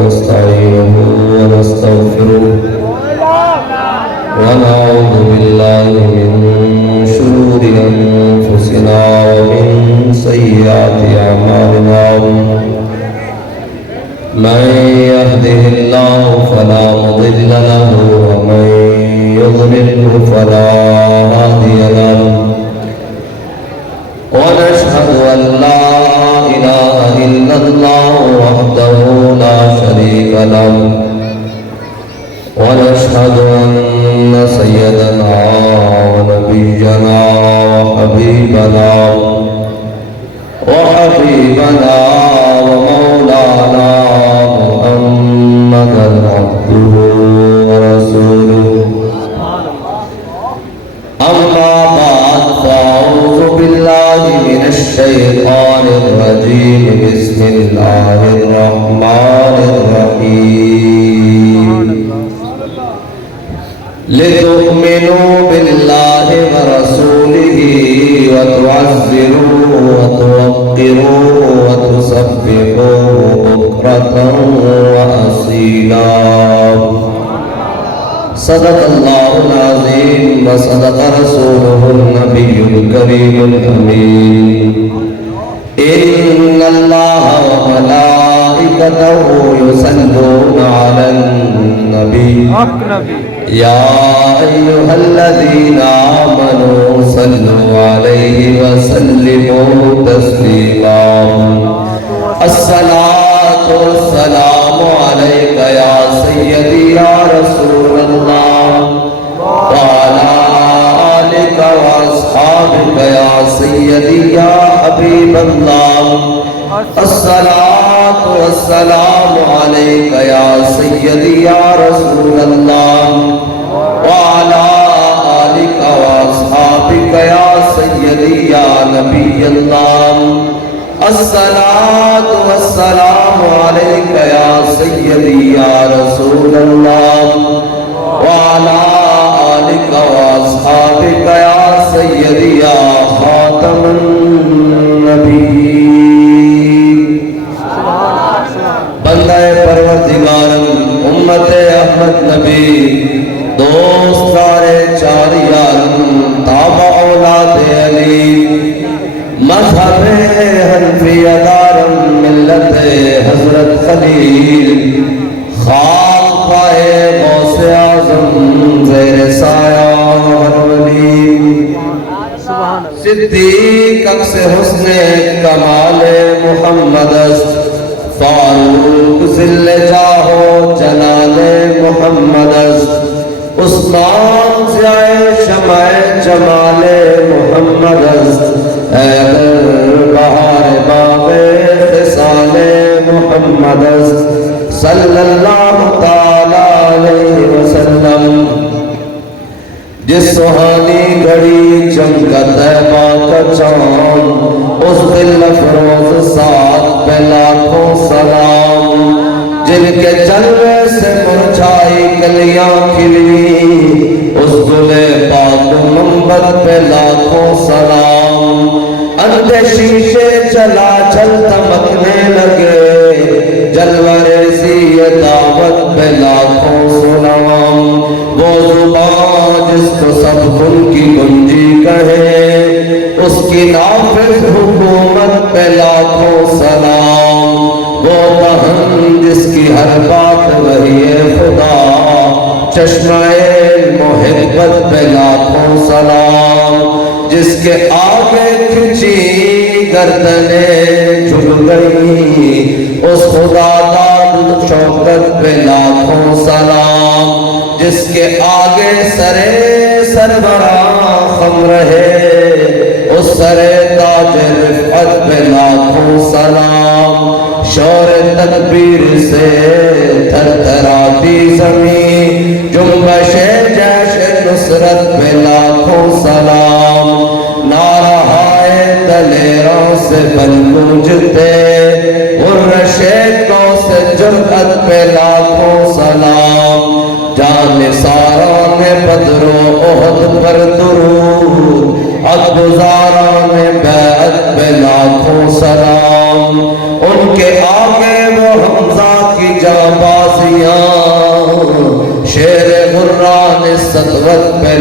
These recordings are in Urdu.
ونستعينه ونستغفره ونعوذ بالله من شرور أنفسنا ومن سيئات أعمالنا من يهده الله فلا مضل له ومن يضلله فلا هادي له ونشهد أن لا إله إلا الله وحده لا شريك له ونشهد أن سيدنا ونبينا وحبيبنا ومولانا محمدا عبده ورسوله أما بعد فأعوذ بالله من الشيطان الرجيم بسم الله الرحمن الرحيم لتؤمنوا بالله ورسوله وتعزروه وتوقروه وتسبحوه بكرة وأصيلا صدق الله العظيم وصدق رسوله النبي الكريم الأمين إن الله وملائكته يصلون على النبي يا أيها الذين آمنوا صلوا عليه وسلموا تسليما الصلاة والسلام عليك يا سيدي يا رسول الله وعلى آلك وأصحابك يا سيدي يا حبيب الله الصلاة والسلام عليك يا سيدي يا رسول الله وعلى آلك وأصحابك يا سيدي يا نبي الله الصلاة والسلام عليك يا سيدي يا رسول الله وعلى آلك وأصحابك يا سيدي يا خاتم النبي بندہ پروردگارم امت احمد نبی دوست سارے چار یارم تابع اولاد علی مذہب حنفی دارم ملت حضرت خلیل خاک پائے غوث اعظم زیر سایہ ہر ولی صدیق اکس حسن کمال محمد است فاروق ذل جاہو جلال محمد است عثمان ضیاء شمع جمال محمد است حیدر بہار باغ خصال محمد است صلی اللہ تعالی علیہ وسلم جس سہانی گھڑی چمکا طیبہ کا چاند اس دل افروز ساتھ پہ لاکھوں سلام جن کے جلوے سے مرچھائی کلیاں کھلی اس گل پاک منبر پہ لاکھوں سلام اندھے شیشے چلا چل دمکنے لگے جلوہ ریزی دعوت پہ لاکھوں سلام وہ زبان جس کو سب ان کی گنجی کہے اس کی نافذ حکومت پہ لاکھوں سلام وہ بہن جس کی ہر بات وحی خدا چشمہ محبت پہ لاکھوں سلام جس کے آگے کھچی گردنیں جھک گئی اس خدا داد شوکت پہ لاکھوں سلام جس کے آگے سرے سربراہ خم رہے اس سرے تاج رفعت پہ لاکھوں سلام شور تکبیر سے تھر تھراتی زمین جنبش جیش نصرت پہ لاکھوں سلام نارہائے دلیروں سے بن گونجتے الرشیدوں سے جرأت پہ لاکھوں سلام جان ساران بدر و احد پر درود عدبزاران بیعت پہ لاکھوں سلام ان کے آگے وہ حمزہ کی جام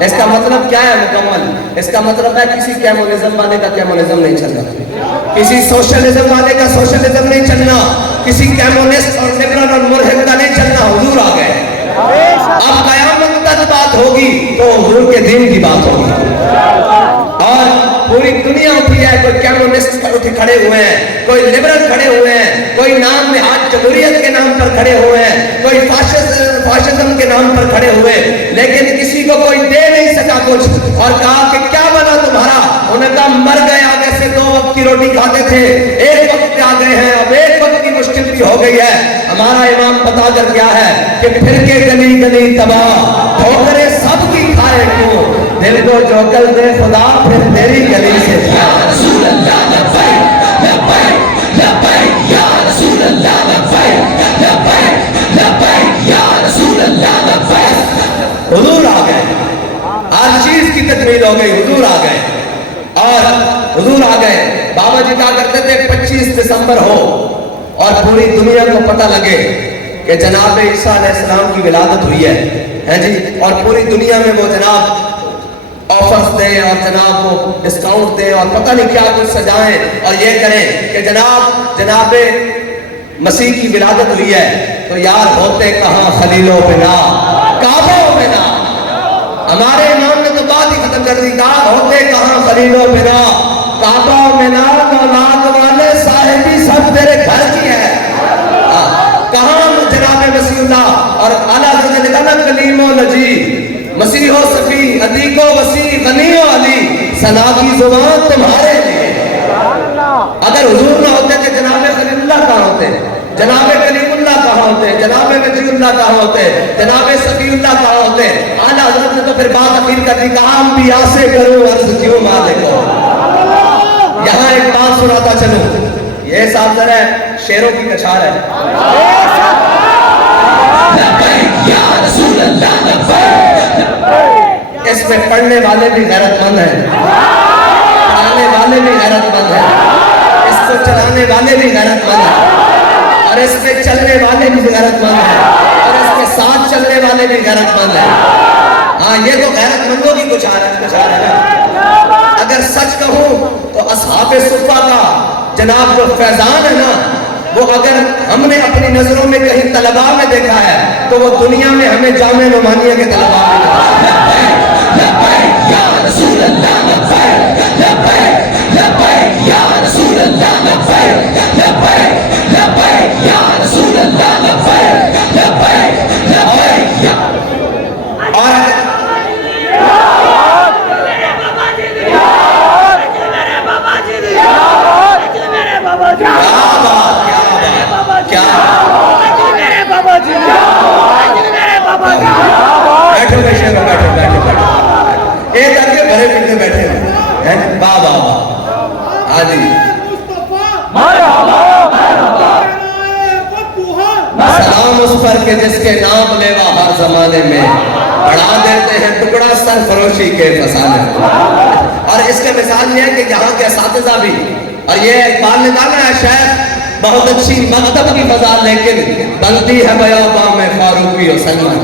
اس کا مطلب کیا ہے مکمل؟ اس کا مطلب ہے کسی کیمونزم والے کا کیمونزم نہیں چلنا، کسی سوشلزم والے کا سوشلزم نہیں چلنا، کسی کیمونسٹ اور لبرل اور ملحد کا نہیں چلنا، حضور آ گئے۔ اب قیامت تک بات ہوگی تو حضور کے دین کی بات ہوگی، اور پوری دنیا اٹھی ہے، کوئی کیمونسٹ اٹھ کھڑے ہوئے ہیں، کوئی لبرل کھڑے ہوئے ہیں، کوئی نام نہاد جمہوریت کے نام پر کھڑے ہوئے ہیں، کوئی فاشزم کے نام پر کھڑے ہوئے، لیکن کسی کو کوئی دے نہیں سکا کچھ، اور کہا کہ کیا بنا تمہارا؟ انہوں نے کہا مر گئے، آگے سے 2 وقت کی روٹی کھاتے تھے، 1 وقت پہ آ گئے ہیں، اب 1 وقت کی مشکل بھی ہو گئی ہے۔ ہمارا امام بتا کر کیا ہے کہ پھر کے گلی گلی تباہ، ٹھوکریں سب کی کھائے کیوں، دل کو جو کل دے خدا پھر تیری گلی سے کیا۔ رسول اللہ لبیک لبیک لبیک یا رسول اللہ لبیک لبیک لبیک یا رسول اللہ لبیک۔ حضور آ گئے، ہر چیز کی تکمیل ہو گئی، حضور آ گئے، اور حضور آ گئے۔ بابا جی کہا کرتے تھے 25 دسمبر ہو اور پوری دنیا کو پتہ لگے کہ جناب عیسیٰ علیہ السلام کی ولادت ہوئی ہے جی، اور پوری دنیا میں وہ جناب آفرز دیں اور جناب وہ ڈسکاؤنٹ دیں اور پتہ نہیں کیا کچھ سجائیں اور یہ کریں کہ جناب مسیح کی ولادت ہوئی ہے، تو یار ہوتے کہاں خلیل و بنا، کعبہ و بنا۔ ہمارے امام نے تو بات ہی ختم کر دی، کہا ہوتے کہاں خلیل و بنا، کعبہ و بنا، اولاد والے صاحبی سب تیرے گھر کی ہے۔ کہاں جناب مسیح اللہ، اور اعلیٰ حضرت نے کہا نا کلیم و نجی، مسیح و صفی، عتیق و وسیع، غنی و علی، ثنا کی زبان تمہارے لیے۔ اگر حضور نہ ہوتے کہ جناب خلیل اللہ کہاں ہوتے، جناب کلیم اللہ کہاں ہوتے، جناب نجی اللہ کہاں ہوتے، جناب صفی اللہ کہاں ہوتے؟ اعلیٰ حضرت نے تو پھر بات اخیر کر دی، کہا انبیاء سے کروں عرض کیوں مالک ہو۔ یہاں ایک بات سناتا چلوں، یہ صاحب ذرا شیروں کی کچھار ہے۔ لبیک یا رسول اللہ لبیک۔ اس میں پڑھنے والے بھی غیرت مند ہیں، پڑھانے والے بھی غیرت مند ہیں، اس کو چلانے والے بھی غیرت مند ہیں، اور اس پہ چلنے والے بھی غیرت مند ہیں، اور اس کے ساتھ چلنے والے بھی غیرت مند ہیں۔ ہاں یہ تو غیرت مندوں کی کچھ ہے نا۔ اگر سچ کہوں تو اصحاب صفہ کا جناب جو فیضان ہے نا، وہ اگر ہم نے اپنی نظروں میں کہیں طلباء میں دیکھا ہے تو وہ دنیا میں ہمیں جامعہ نعمانیہ کے طلباء میں لبیک لبیک یا رسول اللہ لبیک لبیک لبیک یا رسول اللہ لبیک لبیک لبیک یا رسول اللہ لبیک لبیک لبیک۔ اور سلام اس پر کہ جس کے نام لیوا ہر زمانے میں، بڑھا دیتے ہیں ٹکڑا سر فروشی کے فسانے میں۔ اور اس کے مثال یہ ہے کہ یہاں کے اساتذہ بھی، اور یہ اقبال نے کہا نا شاید بہت اچھی مکتب کی فضا لیکن بنتی ہے بیاباں میں فاروقی و سلمان۔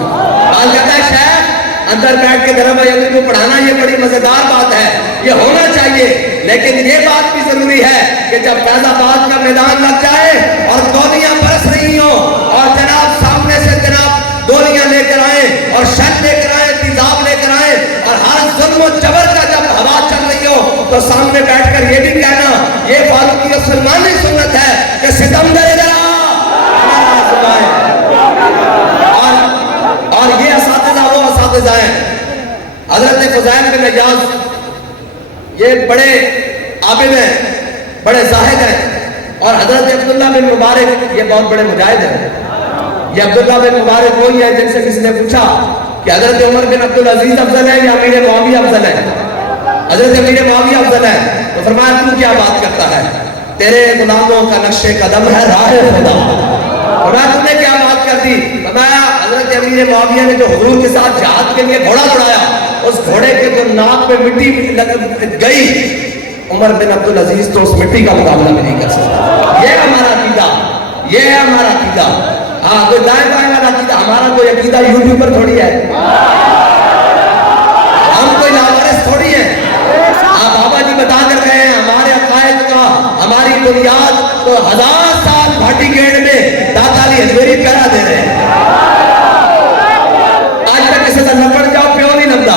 آج کہتا ہے شاید اندر بیٹھ کے گھر میں کو پڑھانا یہ بڑی مزیدار بات ہے، یہ ہونا چاہیے، لیکن یہ بات بھی ضروری ہے کہ جب فیض آباد کا میدان لگ جائے اور گولیاں برس رہی ہوں اور جناب سامنے سے جناب گولیاں لے کر آئیں اور شر لے کر آئیں، تیزاب لے کر آئیں، اور ہر ظلم و جبر کا جب ہوا چل رہی ہو تو سامنے بیٹھ کر یہ بھی کہنا یہ فاروقی و سلمانی سنت ہے کہ ستم دے ذرا اور یہ اساتذہ وہ اساتذہ ہیں۔ حضرت فضیل بن عیاض یہ بڑے عابد ہیں، بڑے زاہد ہیں، اور حضرت عبداللہ بن مبارک یہ بہت بڑے مجاہد ہیں۔ یہ عبداللہ بن مبارک وہی ہے جن سے کسی نے پوچھا کہ حضرت عمر بن عبدالعزیز افضل ہے یا امیر معاویہ افضل ہے؟ حضرت امیر معاویہ افضل ہے، تو فرمایا تو کیا بات کرتا ہے، تیرے غلاموں کا نقش قدم ہے راہ خدا۔ فرمایا تم نے کیا بات کر دی؟ فرمایا حضرت امیر معاویہ نے جو حضور کے ساتھ جہاد کے لیے گھوڑا دوڑایا، اس گھوڑے کے جو ناک پہ مٹی گئی، عمر بن عبدالعزیز تو اس مٹی کا مقابلہ بھی نہیں کر سکتا۔ یہ ہمارا عقیدہ، یہ ہے ہمارا عقیدہ۔ ہاں کوئی دائیں بائیں والا عقیدہ، ہمارا کوئی عقیدہ یوٹیوب پر تھوڑی ہے، کی یاد تو 1000 سال بھاٹی گیٹ میں داتا علی اجمیری پہرا دے رہے ہیں. آج تک کسی سے لپڑ جاؤ پیو نہیں لگتا,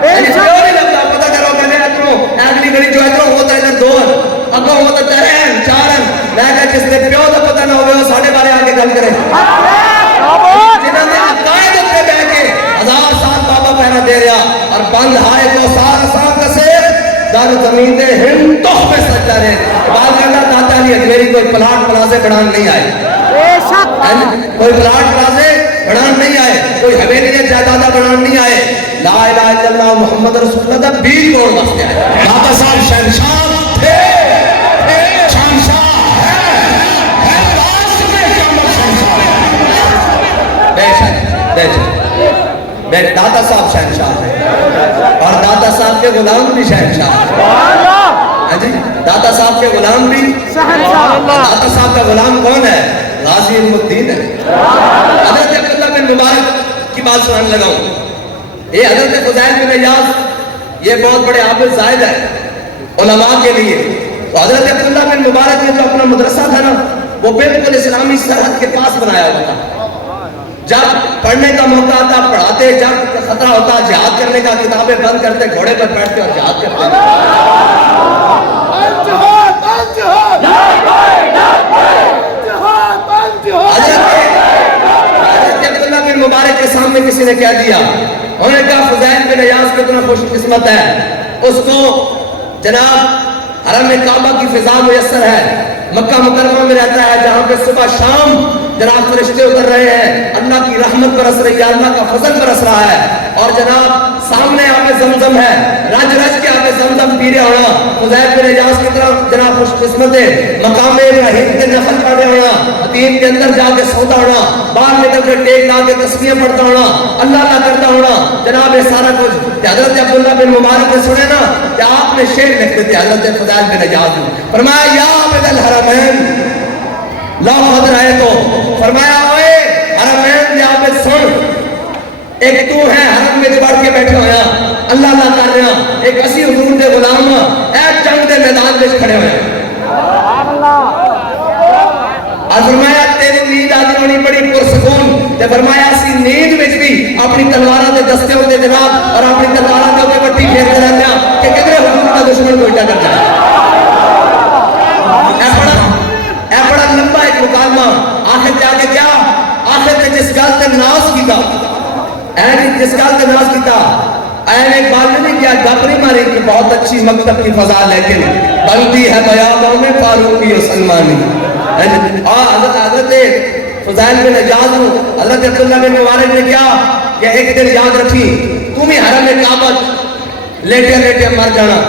پیو نہیں لگتا. پتہ کرو میں نے اتروں اگلی گلی جو اتروں ہوتا ہے ادھر 2 اگوں ہوتا 3 4. میں کہا جس نے پیو تو پتہ نہ ہوئے وہ ساڑھے بارے آگے گل کرے. جنہوں نے عقائد اپنے بہ کے 1000 سال بابا پہنا دے رہا اور بند ہائے تو سال سال کسے در زمین دے ہند توح پہ سجا رہے. بات کرنا داتا علی اجمیری کوئی پلاٹ پلازے بڑھان نہیں آئے, کوئی پلاٹ پلازے بڑھان نہیں آئے, کوئی حویلی دے جائیدادہ بڑھان نہیں آئے. لا الہ الا اللہ محمد رسول اللہ دا بیل توڑ واسطے آئے. داتا صاحب شہنشاہ تھے, شہنشاہ ہے راز میں قیامت شہنشاہ. بے شک داتا صاحب شہنشاہ ہے اور داتا صاحب کے غلام بھی شہنشاہ ہے. جی داتا صاحب کے غلام بھی شہنشاہ. داتا صاحب کا غلام کون ہے؟ غازی علم الدین ہے. حضرت عبداللہ بن مبارک کی بات سنانے لگا ہوں. یہ حضرت فضیل بن عیاض یہ بہت بڑے عابد زاہد ہے علماء کے لیے. تو حضرت عبداللہ بن مبارک نے جو اپنا مدرسہ تھا نا وہ بالکل اسلامی سرحد کے پاس بنایا ہوا تھا. جب پڑھنے کا موقع آتا پڑھاتے, جب خطرہ ہوتا جہاد کرنے کا کتابیں بند کرتے, گھوڑے پر بیٹھتے اور جہاد کرتے. حضرت عبداللہ بن مبارک کے سامنے کسی نے کہہ دیا, انہوں نے کہا فضیل بن عیاض کتنا خوش قسمت ہے, اس کو جناب حرم کعبہ کی فضا میسر ہے, مکہ مکرمہ میں رہتا ہے جہاں پہ صبح شام جناب فرشتے اتر رہے ہیں, اللہ کی رحمت برس رہی ہے, اللہ کا فضل برس رہا ہے. اور جناب سامنے آب زمزم ہے, رج رج کے آب زمزم پی رہے ہونا. فضیل بن عیاض کی طرف جناب خوش قسمت ہے, مقام ابراہیم کے نفل پڑھے ہونا, حتیم کے اندر جا کے سوتا ہونا, باہر نکل کے ٹیک لا کے تسبیح پڑھتا ہونا, اللہ اللہ کرتا ہونا. جناب یہ سارا کچھ حضرت عبداللہ بن مبارک نے سنے نا کہ آپ نے شعر لکھتے تھے حضرت فضیل بن عیاض نے فرمایا یا عبد الحرمین لا حضر آئے تو فرمایا اوئے حرمین دے عابد سن, ایک تو ہے حرم میں بڑھ کے بیٹھے ہویا اللہ اللہ کر رہا, ایک اسی حضور دے غلام اے جنگ دے میدان میں کھڑے ہوئے. اور فرمایا تیری نیند آدھی ہونی بڑی پرسکون, تے فرمایا اسی نیند میں بھی اپنی تلوارہ دے دستے ہوتے جناب اور اپنی تلوارہ دے اوپر بٹی پھیرتے رہتے ہیں کہ کدھر حضور کا دشمن کو اٹا کر جائے. اے بڑا لمبا ایک مکالمہ, آخر جا کے کیا, آخر تے جس گل تے ناز کیتا, جس گل تے ناز کیتا, ایک بات نہیں کیا گپ نہیں ماری کہ بہت اچھی مکتب کی فضا لیکن بنتی ہے بیابوں میں فاروقی و سلمانی. حضرت فضیل بن عیاض حضرت عبداللہ بن مبارک نے کیا کہ ایک دن یاد رکھی تم ہی حرم کعبہ لیٹے لیٹے مر جانا,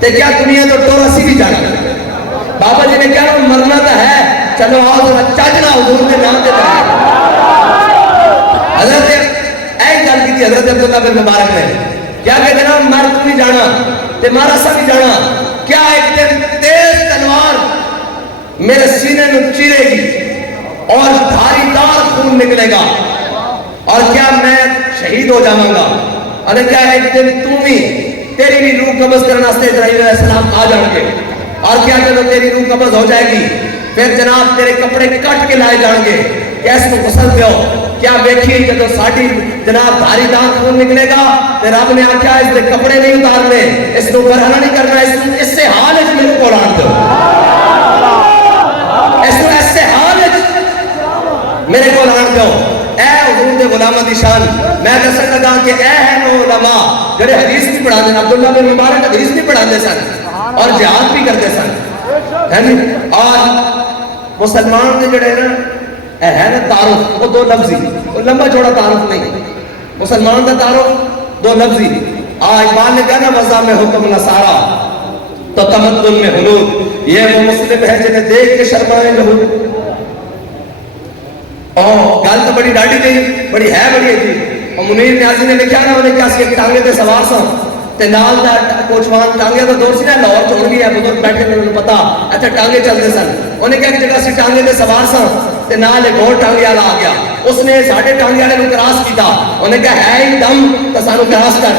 تے کیا دنیا تو ٹورسی بھی جانا. بابا جی نے کہا مرنا تو ہے, چلو آؤ ذرا چاچنا حضور کے نام دے پڑھیں. حضرت ایک گل کی تھی حضرت عبداللہ بن مبارک نے کیا کہ جناب مر تو بھی جانا تے مارا سا بھی جانا, کیا ایک دن تیز تلوار میرے سینے میں چیرے گی اور دھاری دار خون نکلے گا اور کیا میں شہید ہو جاؤں گا, اور کیا ایک دن تو بھی تیری بھی روح قبض کرنا سے اسرائیل علیہ السلام آ جائیں گے, اور کیا جب تیری روح قبض ہو جائے گی پھر جناب تیرے کپڑے کٹ کے لائے جائیں گے, کیسے کو پسند پہ ہو. کیا بیکھیے جب ساڑھی جناب دھاری دار خون نکلے گا تو رب نے آکھا اس دے کپڑے نہیں اتارنے, اس کو برہنہ نہیں کرنا, اس سے حال ہے میرے کو ران دو, اس سے حال ہے میرے کو ران دو. اے حضور دے غلامہ دی شان, میں دسن لگا کہ اے ہے نو علماء جڑے حدیث بھی پڑھا دیں, عبداللہ بن مبارک حدیث بھی پڑھا دے سن اور جہاد بھی کرتے سن. اور مسلمان دے جڑے نا ہے نا تعارف وہ 2 لفظی, وہ لمبا چوڑا تعارف نہیں, مسلمان دا تعارف 2 لفظی. اقبال نے کہا نا وضع میں حکم نصارا تو تمدن میں حنود, یہ وہ مسلم ہے جنہیں دیکھ کے شرمائے لہو. گل تو بڑی ڈاڑی گئی, بڑی ہے بڑی ہے. اور منیر نیازی نے لکھا نا انہیں کیا سی ایک ٹانگے تے سوار سا تے نال دا کوچوان ٹانگے دا دور سی نا لاہور چھوڑ گیا بزرگ بیٹھے نے انہوں پتا اچھا ٹانگے چلتے سن. انہیں کہا کہ جگہ سی ٹانگے تے سوار سا تے نال ایک اور ٹانگے والا آ گیا, اس نے ساڑھے ٹانگے والے کو کراس کیتا, انہیں کہا ہے ہی دم تو سانو کراس کر.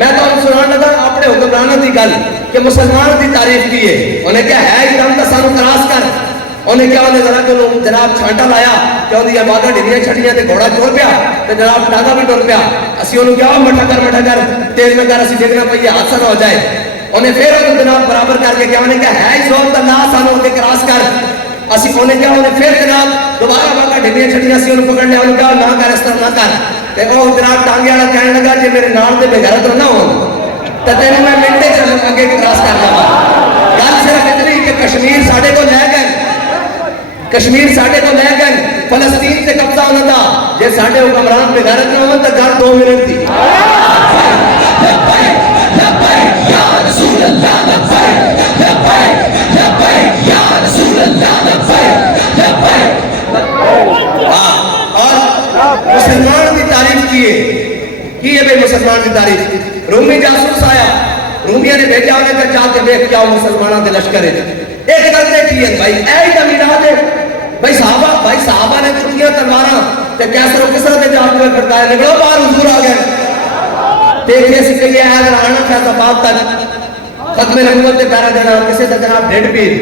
میں تو سنان لگا اپنے حکمرانوں کی گل کہ مسلمان کی تعریف کی ہے. انہیں کیا ہے دم کا سانو تراس کر. انہیں کیا انہیں ذرا کو جناب چھانٹا لایا کہ وہ باغا ڈھیلیاں چھڑیاں تے گھوڑا ٹر پیا تے جناب ٹانگا بھی ٹر پیا. اسی انہوں کیا مٹھا کر تیز میں کر اسی دیکھنا پہ یہ حادثہ نہ ہو جائے. انہیں پھر انہوں جناب برابر کر کے کیا انہیں کیا ہے زور دا نا سانو کے کراس کر. اسی انہیں کیا انہیں پھر جناب دوبارہ باغا ڈھیلیاں چھڑیاں اسی انہوں پکڑ لیا. انہوں کیا نہ کر اس طرح نہ کر. تے وہ جناب ٹانگے والا کہنے لگا جی میرے نال دے بغیرت نہ ہو تو تینوں میں منٹے چل اگے کراس کر لوا. گل صرف اتنی کہ کشمیر ساڈے کو لے گئے. کشمیر ساڈے کو لے گئے. فلسطین سے قبضہ ہونا تھا. جی ساڈے حکمران بغیرت نہ ہو تو گل 2 منٹ تھی. مسلمان کی تعریف کی ہے بھائی. مسلمان کی تعریف رومی جاسوس آیا. رومیاں نے بھیجا انہیں کہ جا کے دیکھ کیا مسلمانوں کے لشکر ہے. ایک کرتے کی ہے بھائی اے ہی میراج ہے بھائی صحابہ نے ترکیاں تلواراں تے کیسر و کسرا دے جا کے پھٹکائے نکلو باہر حضور آ گئے. دیکھیے سی کہیے ہے اگر آنا فیض آباد تک ختم نبوت تے پیرا دینا کسے تے جناب ڈیڑھ پیر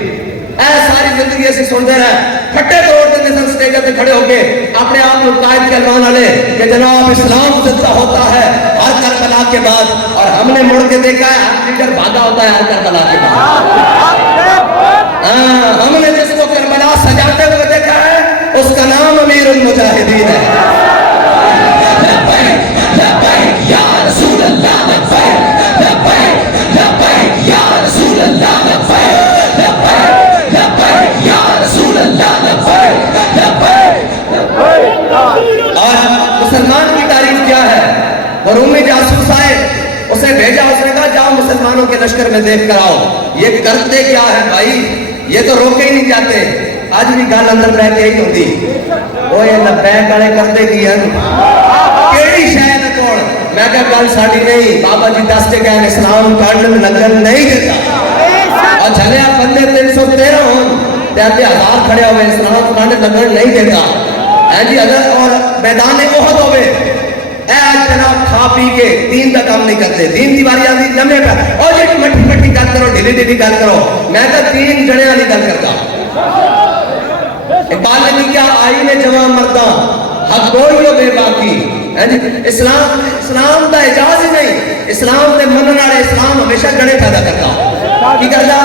اے ساری زندگی ایسی سنتے رہے. پھٹے توڑ دے سن سٹیجر تے کھڑے ہو کے اپنے آپ کو قائد کہلوانے والے کہ جناب اسلام زندہ ہوتا ہے ہر کربلا کے بعد. اور ہم نے مڑ کے دیکھا ہے ہر لیڈر بھاگا ہوتا ہے ہر کربلا کے بعد. ہم نے جس کو کربلا سجاتے ہوئے دیکھا ہے اس کا نام امیر المجاہدین ہے. یا رسول اللہ لبیک لبیک لبیک یا رسول اللہ لبیک لبیک لبیک یا رسول اللہ لبیک لبیک. اور مسلمان کی تعریف کیا ہے؟ رومی جاسوس آئے اسے بھیجا. اس نے کہا جاؤ مسلمانوں کے لشکر میں دیکھ کر آؤ یہ کرتے کیا ہے بھائی. یہ تو روکے ہی نہیں جاتے. آج بھی گل اندر رہ کے ہی ہوتی وہ یہ لبیک والے کرتے کی ہیں کیڑی شاید کون. میں کہا گل ساڑی نہیں. بابا جی دس کے کہیں اسلام کانڈ لگن نہیں دیتا. اور جھلے آپ بندے 313 ہوں تے آتے 1000 کھڑے ہوئے اسلام کانڈ لگن نہیں دیتا. جی اگر اور میدان احد ہوئے اے آج جناب کھا پی کے دین کا کام نہیں کرتے. دین دیواری آدھی لمحے پہ اور یہ مٹی مٹی گل کرو ڈھیلی ڈھیلی گل کرو. میں تو تین جڑے والی گل کرتا. اقبال نے کیا آئی نے جوان مردہ حق گوئی ہو بے باقی. اسلام دا اجاز ہی نہیں. اسلام دے منن والے اسلام ہمیشہ جڑے پیدا کرتا. کی کرتا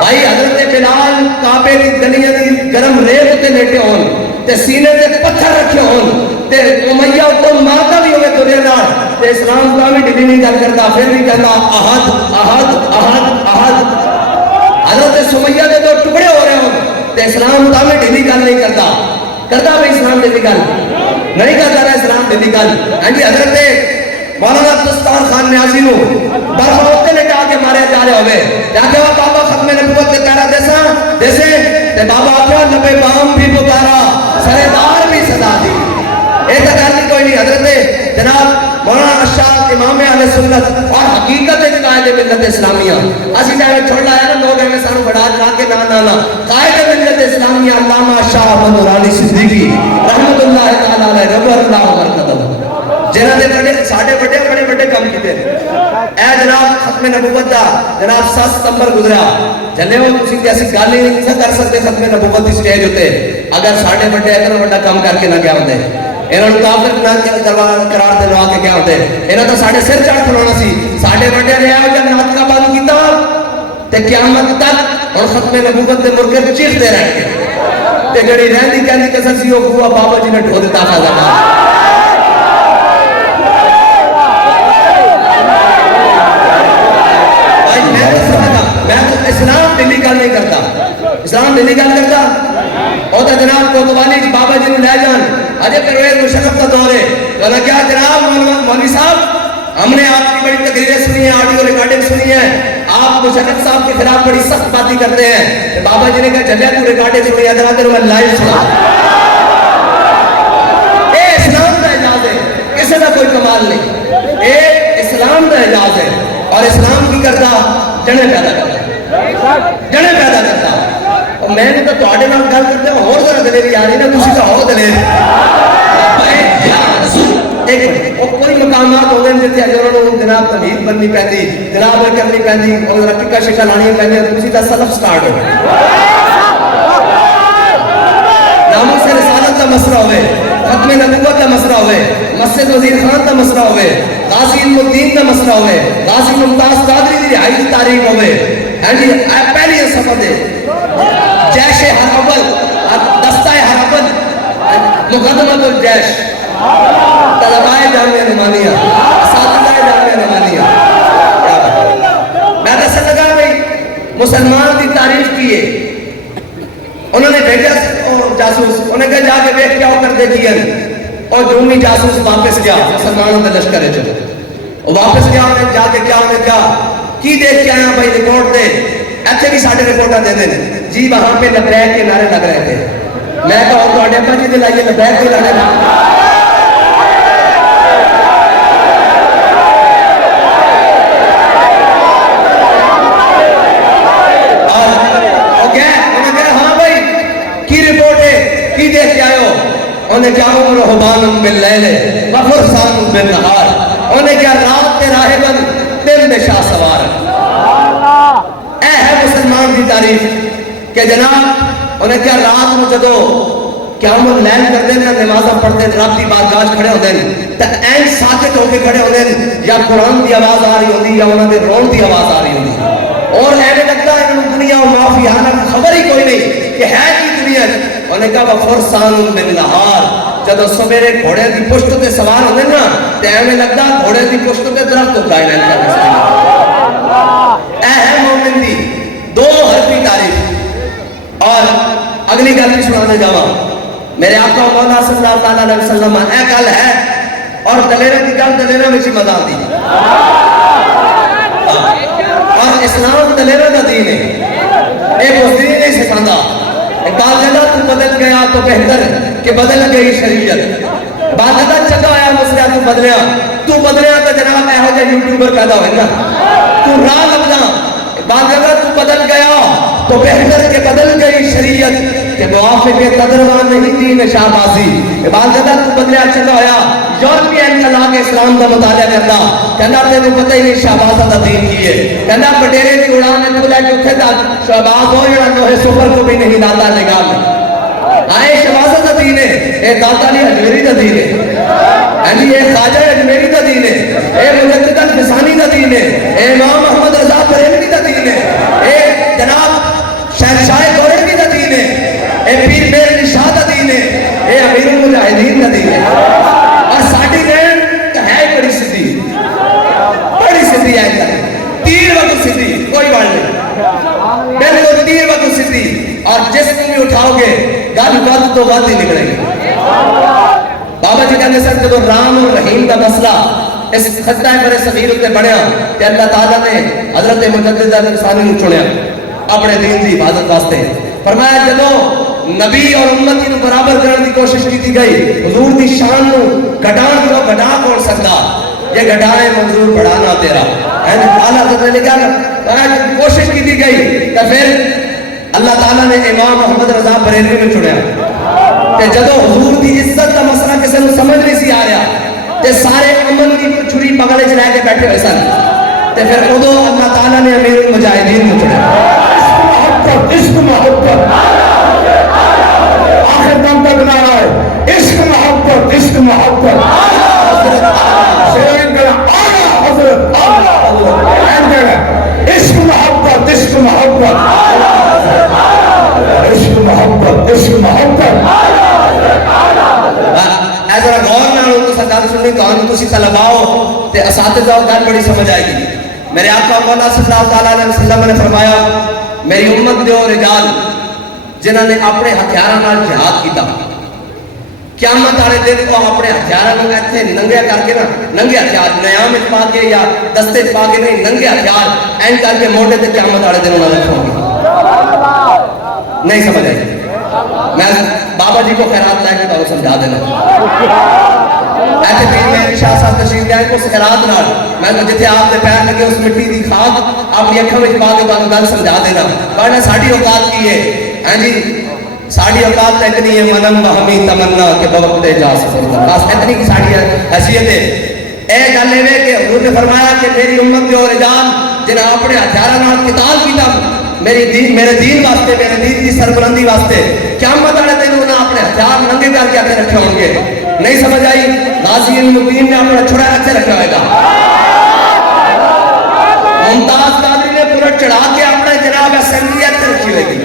بھائی حضرت بلال کعبے دی گلیاں دی گرم ریت تے لیٹے ہون تے سینے تے پتھر رکھے ہون تے امیہ تو مارتا بھی ہوئے دنیا نال تے اسلام کا بھی ڈلی نہیں گل کرتا. پھر بھی کہتا احد احد احد احد. حضرت سمیہ دے تو ٹکڑے ہو رہے ہوں تے اسلام کا بھی ڈلی گل نہیں کرتا. کرتا بھائی اسلام ڈلی گل نہیں کرتا رہا اسلام ڈلی گل. جی حضرت مولانا دستار خان نیازی نو برخوتے نے جا کے مارے جا رہے ہوئے جا کے وہ بابا ختم نبوت کے پیرا دیسے تے بابا آکھا نبے بام بھی پکارا سردار بھی صدا دی. ایک کرنی کوئی نہیں. حضرت جناب مولانا اشار امام اہل سنت اور حقیقت ایک قائد ملت اسلامیہ اسی جائے چھوڑ لایا نا لوگ ہمیں سانو بڑا جا کے نا قائد ملت اسلامیہ علامہ شاہ احمد نورانی صدیقی رحمت اللہ تعالیٰ علیہ ربر اللہ مرکدہ جنہاں نے بڑے ساڑھے بڑے بڑے کام کیتے. اے جناب ختم نبوت دا جناب 7 ستمبر گزرا جلے ہو کسی کیسی گل ہی نہیں کر سکتے ختم نبوت دی سٹیج ہوتے اگر ساڑھے بڑے اتنا بڑا کام کر کے نہ کیا ہوتے. انہوں نے کافر نہ قرار دلوا کے کیا ہوتے. انہوں نے ساڑھے سر چڑھ کھلونا سی. ساڑھے بڑے نے آیا جب نات کا بند کیتا تے قیامت تک اور ختم نبوت دے مرکز چیخ دے رہے تے گڑی رہندی کہندی کہ سر سی وہ بوا بابا جی نے ڈھو دیتا خزانہ. اسلام دلی گل نہیں کرتا. اسلام دلی گل کرتا اور تو جناب کوتوالی بابا جی نے لے جان اجے پرویز مشرف کا دور ہے. کہنا کیا جناب مولوی صاحب ہم نے آپ کی بڑی تقریریں سنی ہیں آڈیو ریکارڈنگ سنی ہے آپ مشرف صاحب کے خلاف بڑی سخت باتیں کرتے ہیں. بابا جی نے کہا چلے تو ریکارڈنگ سنی ہے ذرا تیرے میں لائیو سنا. اے اسلام کا اعزاز ہے کسی کا کوئی کمال نہیں. اے اسلام کا اعزاز ہے اور اسلام کی کرتا جنے پیدا کرتا. اور میں نے تو تواڈے نال گل کرتے ہوں اور ذرا دلیری آ رہی نا تسی تو ہو دلیر. ایک منٹ، وہ کوئی مقامات ہوتے ہیں جتنے انہوں نے جناب تمہید بننی پہنی، جناب کرنی پہنی، اور ٹکا شکا لانی پہنی، اسی کا سلف سٹارٹ ہو ناموس رسالت کا مسئلہ ہوئے، ختم نبوت کا مسئلہ ہوئے، مسجد وزیر خان کا مسئلہ ہوئے، غازی علم الدین کا مسئلہ ہوئے، غازی ممتاز قادری کی رہائی کی تاریخ ہوئے، پہلی سفر دے جیش حربل، دستہ حربل، مقدمت الجیش، طلبائے جامعہ نمانیہ، اساتذہ جامعہ نمانیہ. میں دسن لگا بھئی مسلمان کی تعریف کیے، انہوں نے بھیجا جاسوس، انہوں نے کہا جا کے بیٹھ کیا کر دے کیا، اور جومی جاسوس واپس گیا مسلمانوں کے لشکر ہے جو واپس گیا، انہیں جا کے کیا انہیں کہا کی دیکھ کے آیا بھائی رپورٹ دے، ایسے بھی ساڑھے رپورٹہ دے دیں جی وہاں پہ لبیک کے نعرے لگ رہے تھے. میں کہا تو آڈے پر جی دلائیے لبیک کے نعرے لگ انہیں کیا عمر حبان باللیل وفرسان بالنہار، انہیں کیا رات تے راہبن دن بے شاہ سوار. اے ہے مسلمان کی تعریف کہ جناب انہیں کیا رات میں جدو قیام اللیل کر دیں نمازہ پڑھتے ہیں رب کی بارگاہ کھڑے ہوتے ہیں تو این ساکت ہو کے کھڑے ہوتے ہیں، یا قرآن دی آواز آ رہی ہوتی یا انہوں نے رون دی آواز آ رہی ہوتی، اور ایسے لگتا ہے انہوں دنیا و معافی حالت خبر ہی کوئی نہیں کہ ہے کی دنیا. انہیں کہا وفرسان بالنہار، جدو سویرے گھوڑے دی پشت تے سوار ہوتے ہیں نا تے ہمیں لگتا گھوڑے دی پشت تے درخت ہوتا ہے. اے ہے مومن دی دو حرفی تعریف. اور اگلی گل بھی سنانے جاواں، میرے آقا مولا صلی اللہ علیہ وسلم اے گل ہے، اور دلیرے کی گل دلیرے میں چی مزہ آتی، اور اسلام دلیرے دا دین ہے، ایک بزدین نہیں سکھاندہ. بعد جگہ تو بدل گیا تو بہتر کہ بدل گئی شریعت، بعد جگہ چکا آیا مسئلہ تو بدلیا تو جناب اے ہو جائے یوٹیوبر پیدا ہوئے نا تو راہ لگنا. بعد جگہ تو بدل گیا تو بہتر کہ بدل گئی شریعت کہ موافق قدروان نہیں دین شاہبازی. بعد جگہ تو بدلیا چکا آیا یورپین کا لاغ اسلام کا مطالعہ کرتا، کہنا تینوں پتہ ہی نہیں شہبازہ دا دین کیے، کہنا بٹیرے کی اڑان ہے تو لے کے اتھے تک شہباز ہو یا نوہے سپر کو بھی نہیں داتا نگاہ میں. آئے شہبازہ دا دین ہے، اے داتا نہیں اجمیری دا دین ہے، اے خواجہ اجمیری دا دین ہے، اے مجدد الفسانی دا دین ہے، اے امام محمد رضا بریلوی دا دین ہے، اے جناب شہنشاہ گورنوی دا دین ہے، اے پیر میر علی شاہ دا دین ہے، اے امیر المجاہدین دا دین ہے. اور ساڑھی دین ہے بڑی صدی، بڑی صدی ہے اندر، تیر وقت صدی کوئی بڑھ نہیں، بلکہ تیر وقت صدی. اور جس کو بھی اٹھاؤ گے گل ود تو ود ہی نکلے گی. بابا جی کہنے سر جب رام اور رحیم کا مسئلہ اس خطہ پر صغیر اتنے بڑھیا کہ اللہ تعالیٰ نے حضرت مجدد الفسانی کو چنیا اپنے دین کی حفاظت واسطے. فرمایا جدو نبی اور امتی کو برابر کرنے کی کوشش کی گئی، حضور دی شان کو گھٹان کو گھٹا کون سکتا، یہ گھٹائے منظور بڑھانا تیرا. اعلیٰ حضرت نے لکھا کوشش کی گئی تو پھر اللہ تعالیٰ نے امام محمد رضا بریلوی میں چنیا کہ جدو حضور دی عزت کا مسئلہ کسی نے سمجھ نہیں سی آ رہا تے سارے امن کی چھری پگڑے چ رہ کے بیٹھے ہوئے سن تے پھر ادو اللہ تعالیٰ نے امیر المجاہدین کو چنیا. عشق محبت آخر دم تک نہ آئے، عشق محبت عشق محبت شیرین کرا آنا حضرت عشق محبت عشق محبت عشق محبت عشق محبت. اے ذرا غور نہ لوگ سرکار سننی تو آنی تسی طلباؤ تے اساتذہ اور گھر بڑی سمجھ آئے گی. میرے آقا مولا صلی اللہ علیہ وسلم نے فرمایا میری امت دے اور رجال جنہوں نے اپنے ہتھیاروں نال جہاد کیتا، قیامت والے دن کو اپنے ہتھیاروں ایتھے ننگے کر کے نا، ننگے ہتھیار نیام پا کے یا دستے پا کے نہیں، ننگے ہتھیار این کر کے موڑے تے قیامت والے دن انہوں نے رکھوں گے. نہیں سمجھ آئی؟ میں بابا جی کو خیرات لائے کے تو سمجھا دینا. ایسے پیر میں شاہ صاحب تشریف لے آئے کو خیرات نال میں تو جتنے آپ دے پیر لگے اس مٹی دی خاک اپنی اکھاں وچ پا کے تانوں گل سمجھا دینا. ورنہ ساڈی اوقات کی ہے ہاں جی ساڑی اوقات اتنی ہے منم بہمی تمنا کہ بوقت جا سپردا بس اتنی کی ساڑی حیثیت ہے اے گل ہے کہ حضور نے فرمایا کہ میری امت کے اور رجال جنہاں اپنے ہتھیاراں نال قتال کیتا میرے دین واسطے میرے دین کی سربلندی واسطے قیامت والے دن انہاں اپنے ہتھیار ننگے کر کے رکھے ہوں گے نہیں سمجھ آئی غازی المبین نے اپنا چھڑا رکھے رکھا ہوئے گا ممتاز قادری نے پورا چڑھا کے اپنے جناب اسمبلی اچھے رکھی ہوئے گی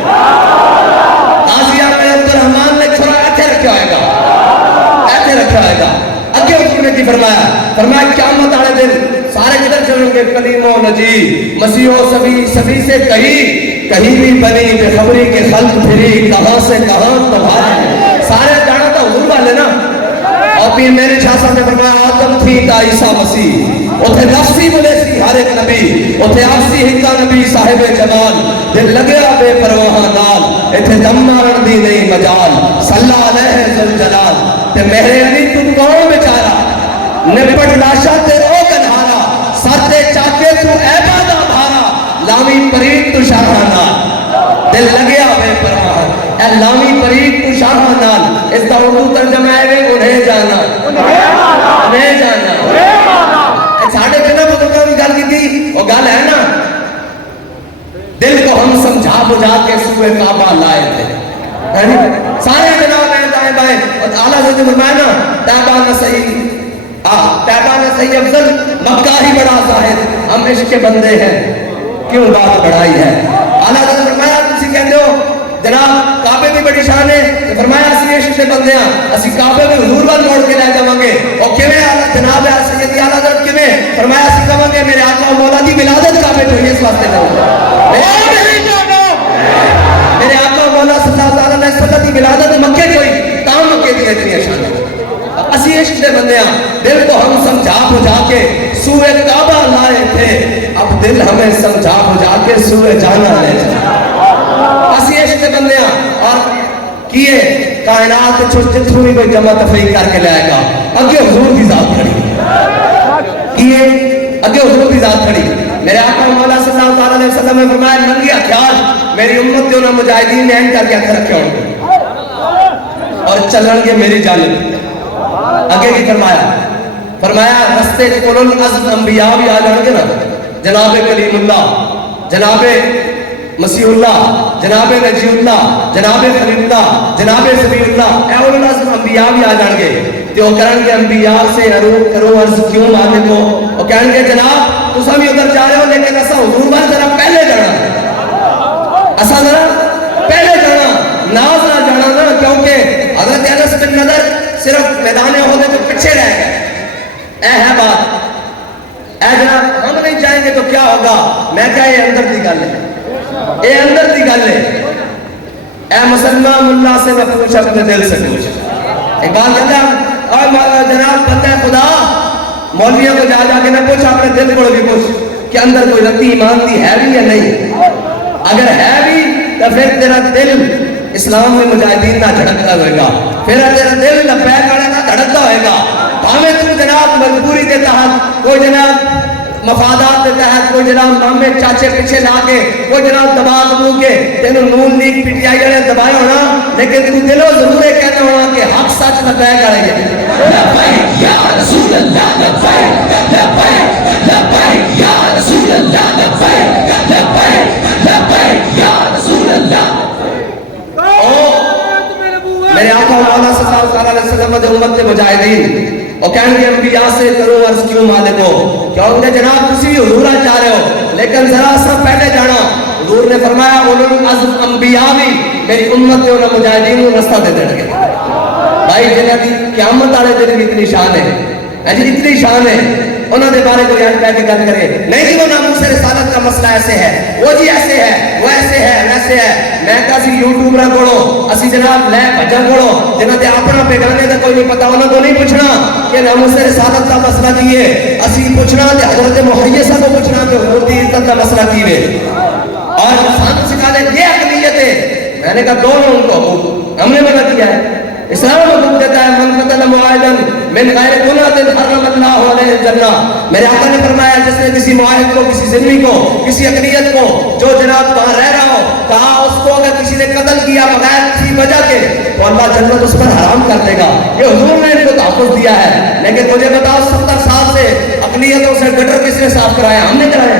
غازی اپنے عبدالرحمن نے چھڑا اچھے رکھا ہوئے گا ایسے رکھا ہوئے گا اگے حضور نے کی فرمایا قیامت والے دن سارے کدھر چلیں گے کلیم و نجی مسیح و سبھی سے کہیں بھی بنی بے خبری کے خلق پھری کہاں سے کہاں تمہارے سارے جانا تھا حضور والے نا اور پھر میرے شاہ صاحب نے فرمایا آدم تھی تا عیسیٰ مسیح اتھے نفسی ملے سی ہر ایک نبی اتھے آفسی ہکا نبی صاحب جمال دل لگیا بے پرواہ نال اتھے دم مارن دی نہیں مجال صلی علیہ ذوالجلال تے میرے علی تم کون بیچارہ نپٹ لاشا تے او کنہارا سر تے چاکے تو اے بادا بھارا لامی پرید تو شاہانا دل لگیا بے پرواہ اے لامی پرید تو شاہانا اس دا اردو ترجمہ ہے انہیں جانا انہیں جانا ساڑھے جنہ بزرگوں کی گل کی تھی وہ گل ہے نا دل کو ہم سمجھا بجھا کے سوئے کعبہ لائے تھے سارے جناب ہیں دائیں بائیں اور اعلیٰ حضرت فرمایا نا تابان صحیح افضل مکہ ہی بڑا ظاہر ہم عشق کے بندے ہیں کیوں بات بڑھائی ہے اعلیٰ حضرت فرمایا تسی کہتے ہو جناب کعبے بھی بڑی شان ہے فرمایا اسی عشق کے بندے ہیں اسی کعبے میں حضور وال موڑ کے لے جاؤں گے اور کیویں جناب سیدی اعلیٰ حضرت کیویں فرمایا اسی کہوں گے میرے آقا و مولا دی ولادت کعبے پہ ہوئی اس واسطے جاؤں میرے آقا و مولا صلی اللہ علیہ وسلم دی ولادت مکے کی ہوئی تاں مکے دی اتنی شان ہے اسی عشق کے بندے ہیں دل کو ہم سمجھا بجھا کے سوئے کعبہ لائے تھے اب دل ہمیں سمجھا بجھا کے سوئے جانا لے جائے اسی عشق کے بندے ہیں اور کیے کائنات جتھوں بھی کوئی جمع تفریق کر کے لے آئے گا اگے حضور کی ذات کھڑی کیے اگے حضور کی ذات کھڑی میرے آقا مولا صلی اللہ علیہ وسلم نے فرمایا ننگی ہتھیار میری امت کے انہوں مجاہدین نے اینڈ کر کے ہتھ رکھے ہوں گے اور چلن گے میری جانب اگے کی فرمایا رستے اولو العزم انبیاء بھی آ جائیں گے نا جناب کلیم اللہ جناب مسیح اللہ جناب نجی اللہ جناب خلیل اللہ جناب سبی اللہ اے اولو العزم انبیاء بھی آ جائیں گے تو کرن گے انبیاء سے کرو عرض کیوں مالک ہو اور کہیں گے جناب تو سب ادھر جا رہے ہو لیکن ایسا حضور بار ذرا پہلے جانا ایسا ذرا پہلے جانا ناز نہ جانا نا کیونکہ حضرت انس بن نضر صرف میدان عہد تو پیچھے رہ گئے اے ہے بات اے جناب ہم نہیں جائیں گے تو کیا ہوگا میں کہا یہ اندر دی گل ہے یہ اندر دی گل ہے اے مسلمان اللہ سے نہ پوچھ اپنے دل سے پوچھ اقبال کہتا ہے اور جناب بندہ خدا مولویوں کو جا کے نہ پوچھ اپنے دل کو بھی پوچھ کہ اندر کوئی رتی ایمان دی ہے بھی یا نہیں اگر ہے بھی تو پھر تیرا دل اسلام میں مجاہدین نہ جھڑکتا ہوئے گا پھر تیرا دل نہ پیر کھڑا نہ دھڑکتا ہوئے گا ہمیں تو جناب مجبوری کے تحت کوئی جناب مفادات کے تحت کوئی جناب مامے چاچے پیچھے لا کے کوئی جناب دبا دبو کے تینوں نون لیگ پی ٹی آئی نے دبائے ہونا لیکن تو دلوں ضرور یہ کہتے ہونا کہ حق سچ لبیک علیہ لبیک یا رسول اللہ لبیک لبیک لبیک یا رسول اللہ لبیک لبیک لبیک یا رسول اللہ میرے آقا مولا صلی اللہ علیہ وسلم دے امت دے مجاہدین اور کہیں گے انبیاء سے کرو عرض کیوں مالک ہو کیوں کہ جناب تسی بھی حضور چاہ رہے ہو لیکن ذرا سا پہلے جانا حضور نے فرمایا اولو العزم انبیاء بھی میری امت دے انہوں مجاہدین کو رستہ دے دیں گے بھائی جنہ دی قیامت والے دن بھی اتنی شان ہے اتنی شان ہے انہوں نے بارے کو یاد پہ گل کرے نہیں جی وہ ناموس رسالت کا مسئلہ ایسے ہے وہ جی ایسے ہے وہ ایسے ہے ویسے ہے میں کہا سی یوٹیوبر کوڑو اسی جناب لے بھجا کوڑو جنہوں نے اپنا بیگانے کا کوئی نہیں پتا انہوں کو نہیں پوچھنا کہ ناموس رسالت کا مسئلہ کی ہے اسی پوچھنا کہ حضرت محیصہ کو پوچھنا کہ حضور کی عزت کا مسئلہ کی ہے اور سانت سکھا دے یہ اقلیت ہے میں نے کہا دونوں ان کو ہم نے منع کیا ہے اسلام حکم دیتا ہے من قتل معاہدن من غیر گناہ حرم اللہ علیہ الجنہ میرے آقا نے فرمایا جس نے کسی معاہد کو کسی ذمہ کو کسی اقلیت کو جو جناب وہاں رہ رہا ہو کہا اس کو اگر کسی نے قتل کیا بغیر کسی کی وجہ کے تو اللہ جنت اس پر حرام کر دے گا. یہ حضور نے ان کو تحفظ دیا ہے. لیکن مجھے بتاؤ 70 سال سے اقلیتوں سے گٹر کس نے صاف کرایا؟ ہم نے کرایا.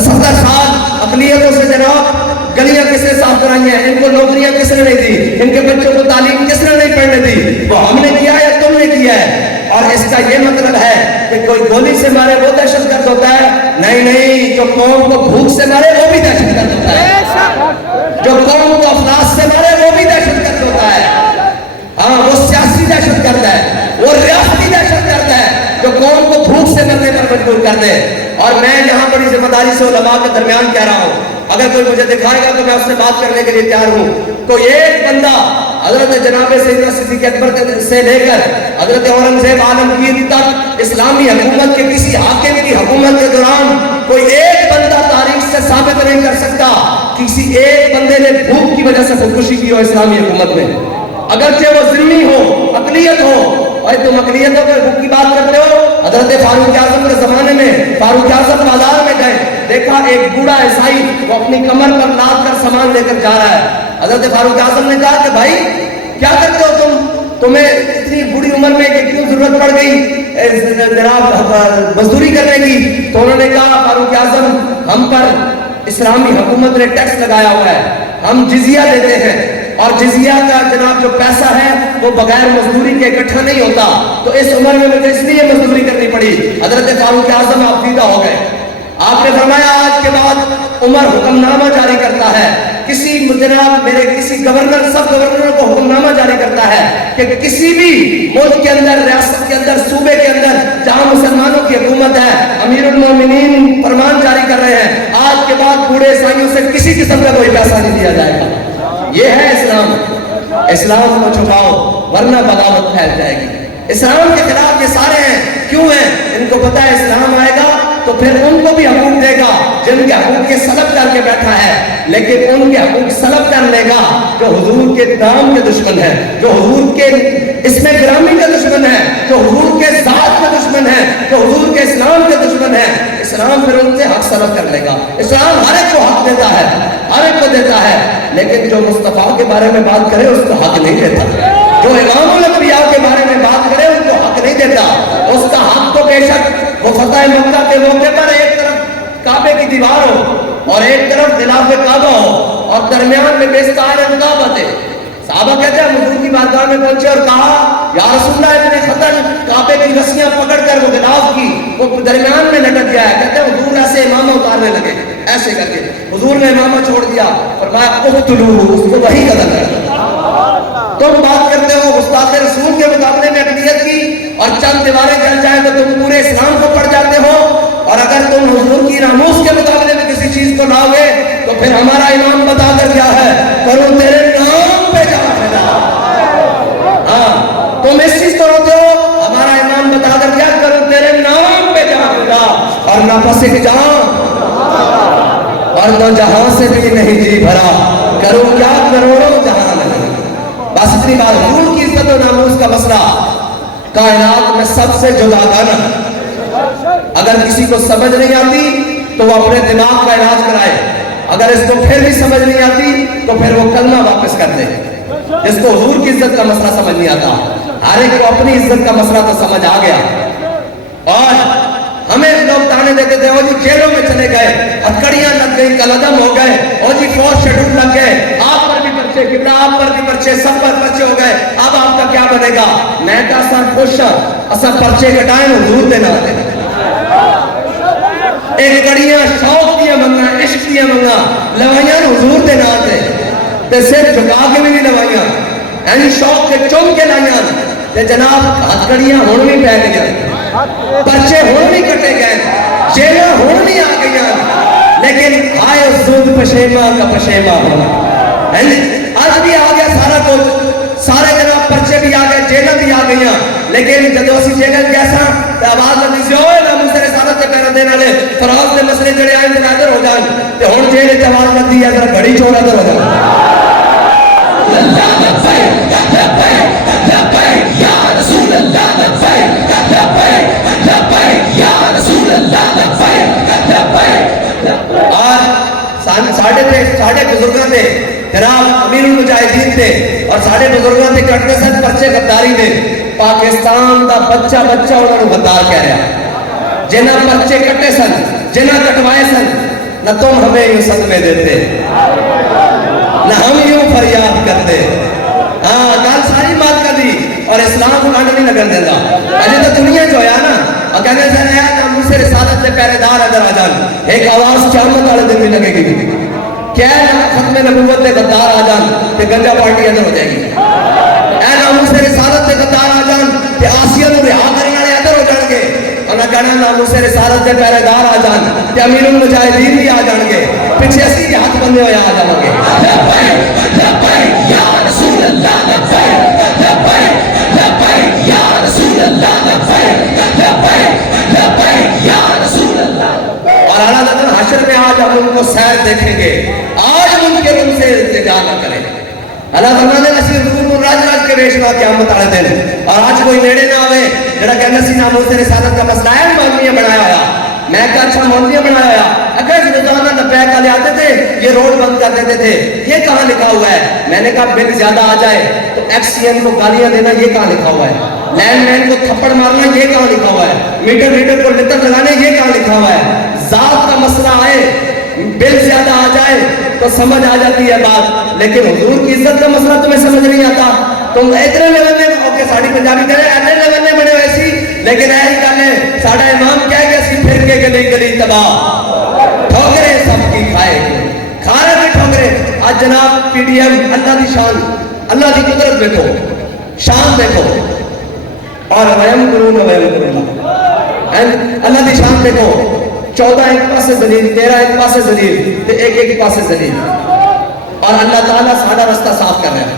70 سال اقلیتوں سے جناب گلیاں کس نے صاف کرائی ہیں؟ ان کو نوکریاں کس نے نہیں دی؟ ان کے بچوں کو تعلیم کس نے نہیں پڑھنے دی؟ وہ ہم نے کیا یا تم نے کیا ہے؟ اور اس کا یہ مطلب ہے کہ کوئی گولی سے مارے وہ دہشت گرد ہوتا ہے؟ نہیں نہیں، جو قوم کو بھوک سے مارے وہ بھی دہشت گرد ہوتا ہے. جو قوم کو افلاس سے مارے وہ بھی دہشت گرد ہوتا ہے. ہاں، وہ سیاسی دہشت گرد ہے، وہ ریاستی دہشت گرد ہے جو قوم کو بھوک سے مرنے پر مجبور کر دے. اور میں یہاں بڑی ذمہ داری سے علماء کے درمیان کہہ رہا ہوں، اگر کوئی مجھے دکھائے گا تو میں اس سے بات کرنے کے لیے تیار ہوں. کوئی ایک بندہ حضرت جناب سیدنا صدیق اکبر سے لے کر حضرت اورنگزیب عالمگیر تک اسلامی حکومت کے کسی حاکم کی حکومت کے دوران کوئی ایک بندہ تاریخ سے ثابت نہیں کر سکتا کسی ایک بندے نے بھوک کی وجہ سے خودکشی کی ہو اسلامی حکومت میں، اگرچہ وہ ذمہ ہو، اقلیت ہو. اور تم اقلیتوں کے حقوق کی بات کرتے ہو. حضرت فاروق اعظم کے زمانے میں فاروق اعظم بازار میں گئے، دیکھا ایک بوڑھا عیسائی وہ اپنی کمر پر لاد کر سامان لے کر جا رہا ہے. حضرت فاروق اعظم نے کہا کہ بھائی کیا کرتے ہو تمہیں اتنی بڑی عمر میں کہ کیوں ضرورت پڑ گئی جناب مزدوری کرنے کی؟ تو انہوں نے کہا فاروق اعظم ہم پر اسلامی حکومت نے ٹیکس لگایا ہوا ہے، ہم جزیہ دیتے ہیں، اور جزیہ کا جناب جو پیسہ ہے وہ بغیر مزدوری کے اکٹھا نہیں ہوتا، تو اس عمر میں مجھے اس لیے مزدوری کرنی پڑی. حضرت فاروق اعظم عقیدہ ہو گئے. آپ نے فرمایا آج کے بعد عمر حکم نامہ جاری کرتا ہے، کسی جناب میرے کسی گورنر سب گورنر کو حکم نامہ جاری کرتا ہے کہ کسی بھی ملک کے اندر، ریاست کے اندر، صوبے کے اندر جہاں مسلمانوں کی حکومت ہے، امیر المومنین فرمان جاری کر رہے ہیں آج کے بعد بوڑھے عیسائیوں سے کسی قسم کا کوئی پیسہ نہیں دیا جائے گا. یہ ہے اسلام. اسلام کو چھپاؤ ورنہ بغاوت پھیل جائے گی. اسلام کے خلاف یہ سارے ہیں. کیوں ہیں؟ ان کو پتا ہے اسلام آئے گا تو پھر ان کو بھی حقوق دے گا جن کے حقوق کے سلب کر کے بیٹھا ہے، لیکن ان کے حقوق سلب کر لے گا جو حضور کے نام کے دشمن ہے، جو حضور کے اسم گرامی کے دشمن ہے، جو حضور کے ذات کے دشمن ہے، جو حضور کے اسلام کے دشمن ہے. اسلام پھر ان سے حق سلب کر لے گا. اسلام ہر ایک کو حق دیتا ہے، ہر ایک کو دیتا ہے، لیکن جو مصطفیٰ کے بارے میں بات کرے اس کو حق نہیں دیتا. جو امام الانبیاء کے بارے میں بات کرے ان کو حق نہیں دیتا. اس کا حق تو بے شک وہ فتح مکہ کے موقع پر ایک طرف کعبے کی دیوار ہو اور ایک طرف غلاف کعبہ ہو اور درمیان میں بیستار کعبہ ہے. صحابہ کہتے ہیں حضور کی بارگاہ میں پہنچے اور کہا یا رسول اللہ ابن خطر کعبے کی رسیاں پکڑ کر وہ غلاف کی وہ درمیان میں لٹک گیا ہے. کہتے ہیں حضور ایسے امامہ اتارنے لگے ایسے کر کے. حضور نے امامہ چھوڑ دیا، فرمایا اقتلوہ، اس کو وہی قتل کر. تم بات کرتے ہو گستاخ رسول کے مقابلے میں اقلیت کی اور چند دیواریں جل جائیں تو تم پورے اسلام کو پڑھ جاتے ہو، اور اگر تم حضور کی ناموس کے مقابلے میں کسی چیز کو لاؤ گے تو پھر ہمارا امام بتا کر کیا ہے، کرو تیرے نام پہ جان پھیلا. ہاں تم اس چیز کو روتے ہو، ہمارا امام بتا کر کیا، کرو تیرے نام پہ جان پھیلا. اور نہ پسک جان اور نہ جہاں سے بھی نہیں جی بھرا، کرو کیا کروڑوں جہاں نہیں. بس اتنی بات. حضور کی عزت و ناموس کا مسئلہ کائنات میں سب سے جدا گانا. اگر کسی کو سمجھ نہیں آتی تو وہ اپنے دماغ کا علاج کرائے، اگر اس کو پھر بھی سمجھ نہیں آتی تو پھر وہ کلمہ واپس کر دے. جس کو حضور کی عزت کا مسئلہ سمجھ نہیں آتا، ہر ایک کو اپنی عزت کا مسئلہ تو سمجھ آ گیا. اور ہمیں لوگ تانے دیتے تھے، او جی جیلوں میں چلے گئے، ہتھکڑیاں لگ گئی، کلعدم ہو گئے، او جی فوج شیڈول لگ گئے، آپ پر بھی پرچے، قبلہ آپ پر بھی پرچے، سب پر پرچے ہو گئے، اب آپ کا کیا بنے گا؟ میں کہا سا خوش اسا پرچے کٹائیں حضور دے نہ دے. ایک کڑیاں شوق دیا منگا، عشق دیا منگا، لوائیاں حضور دے نہ دے تے سر جھکا کے بھی نہیں لوائیاں، یعنی شوق کے چوم کے لائیاں تے جناب ہتھکڑیاں ہون بھی پہ گئے، پرچے ہون بھی کٹے گئے، جیلیں ہون بھی آ گئی، لیکن آئے زود پشیمہ کا پشیمہ ہونا. آج بھی آ گیا سارا کچھ، سارے جناب پرچے بھی آ گئے، جیلیں بھی آ گئی، لیکن جدو اسی جیلیں جیسا تے آواز لگی سی اوے میں مجھ سے رسالت تے پیرا دینے والے فراغ دے مسئلے جڑے آئیں تے نادر ہو جان تے ہن جیل تے آواز لگی ہے ذرا گھڑی چھوڑا ادھر ہو جان. ساڑھے بزرگاں دے جناب امیر المجاہدین تھے اور سارے بزرگوں سے کٹتے سن پرچے غداری دے پاکستان دا بچہ انہوں نے غدار کہہ رہا جنہ پرچے کٹے سن جنہ کٹوائے سن نہ تم ہمیں یوں صدمے دیتے نہ ہم یوں فریاد کرتے ہاں گل ساری بات کر دی اور اسلام کو کانڈ نہیں لگن دیتا اجے تو دنیا جو ہے نا اور کہنے سے ہے ناموس رسالت کے پہرے دار ادھر آ جان ایک آواز قیامت والے دن بھی لگے گی کیا ہے ختم نبوت کے غدار آ جان تے گنجا پارٹی ادھر ہو جائے گی اے ناموس رسالت کے غدار آ جان تے آسیہ نو رہا کرنے والے ادھر ہو جان گے اور نہ کہنا ناموس رسالت کے پہرے دار آ جان تے امیر المجاہدین بھی آ جان گے پیچھے اسی کے ہاتھ بندے ہوئے آ جان گے لبیک یا رسول اللہ لبیک لبیک یا رسول اللہ لبیک یا رسول اللہ اور اعلیٰ حضرت حشر میں آج ہم ان کو سیر دیکھیں گے آج ہم ان کے روم سے التجا نہ کریں اللہ تعالیٰ نے نصیر حضور راج راج کے بیشنا قیامت آنے دن اور آج کوئی نیڑے نہ آوے جڑا کہ نسی ناموس رسالت کا مسئلہ ہے مولویاں بنایا ہوا میں کہا اچھا مولویاں بنایا ہوا اگر روزانہ لبیک والے آتے تھے یہ روڈ بند کر دیتے تھے یہ کہاں لکھا ہوا ہے میں نے کہا بل زیادہ آ جائے تو ایکس سی این کو گالیاں دینا یہ کہاں لکھا ہوا ہے لینڈ مین کو تھپڑ مارنا یہ کہاں لکھا ہوا ہے میٹر کو لتر لگانے یہ کہاں لکھا ہوا ہے ذات کا مسئلہ آئے بل زیادہ آ جائے تو سمجھ آ جاتی ہے بات لیکن حضور کی عزت کا مسئلہ تمہیں سمجھ نہیں آتا تم اتنے لیول میں اوکے ساڑی پنجابی کرے اتنے لیول میں بنے ویسی لیکن ایسی گل ہے ساڑا امام کہہ گیا سی پھر کے گلی گلی تباہ ٹھوکرے سب کی کھائے کھا رہے تھے ٹھوکرے آج جناب پی ڈی ایم اللہ دی شان اللہ دی قدرت دیکھو شان دیکھو اور ویم کرون ویم کرون اللہ دی شان دیکھو 14 ایک پاسے ذلیل 13 ایک پاسے ذلیل تے ایک پاسے ذلیل اور اللہ تعالیٰ ساڑھا رستہ صاف کر رہا ہے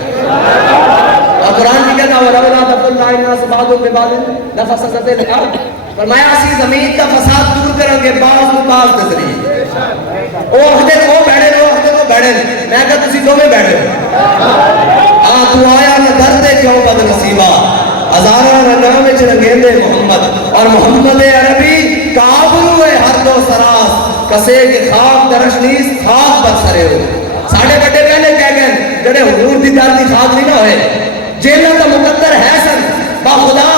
اور قرآن کی کہتا ہے وَلَوْلَا دَفْعُ اللَّهِ النَّاسَ بَعْضَهُم بِبَعْضٍ لَفَسَدَتِ الْأَرْضُ فرمایا اسی زمین کا فساد دور کریں گے بعض کو بعض کے ذریعے او ہدے کو بیڑے او ہدے کو بیڑے میں کہا تسی دو میں بیڑے تو آیا نہ درد کیوں بد نصیبہ ہزارہ نام وچ رنگیندے محمد اور محمد عربی کابرو ہے ہر دو سراس کسے کے خاک درش نیس خاک پر سرے ہو ساڑھے بڑے پہلے کہہ گئے جڑے حضور دی دار دی خاک نہیں نہ ہوئے جیلہ کا مقدر ہے سن با خدا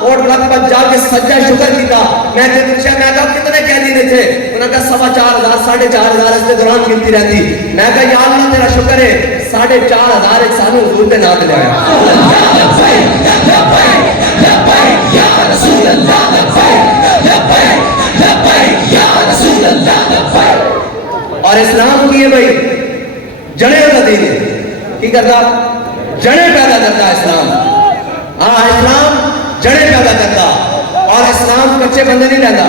اور رب پر جا کے سجدہ شکر کیتا میں نے پوچھا میں کہا کتنے قیدی نے تھے انہوں نے کہا 4,500 4,500 اس کے دوران گنتی رہتی میں کہا یا اللہ تیرا شکر ہے 4,500 ایک سانو حضور دے نام لے آیا لبیک یا رسول اللہ لبیک یا رسول اللہ اور اسلام کی ہے بھائی جڑے مدینے کی کرتا جڑے پیدا کرتا اسلام ہاں اسلام جڑے پیدا کرتا اور اسلام کچے بندے نہیں رہتا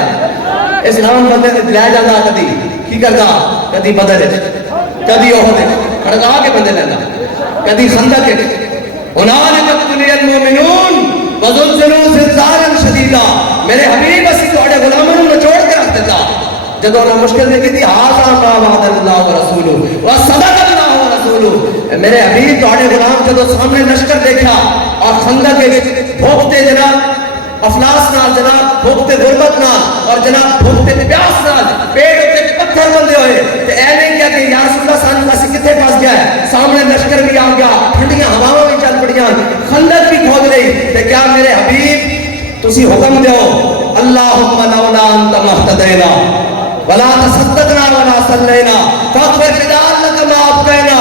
اسلام بندے لے جاتا کدی کی کرتا کدی بدر کدی احد کھڑکا کے بندے لیتا کدی خندق هنالک ابتلی المؤمنون وزلزلوا زلزالا شدیدا میرے حبیب اسی تھوڑے غلاموں نے نچوڑ کے رکھ دیتا جدوں نے مشکل دیکھی تھی ھذا ما وعد اللہ ورسولہ وصدق اللہ ورسولہ میرے حبیب تھوڑے غلام جدوں سامنے لشکر دیکھا اور خندق کے بھوکتے جناب افلاس نال جناب بھوکتے غربت نال اور جناب بھوکتے پیاس نال پیڑ تے پتھر بندے ہوئے تے اے نہیں کیا کہ یا رسول اللہ سانو اسی کتے پاس گیا ہے سامنے لشکر بھی آ گیا ٹھنڈیاں ہواواں بھی چل پڑیاں خندق بھی کھود رہی تے کیا میرے حبیب تسی حکم دیو اللہم لولا انت مہتدینا ولا تصدقنا ولا صلینا فاغفر لنا لك ما ابقینا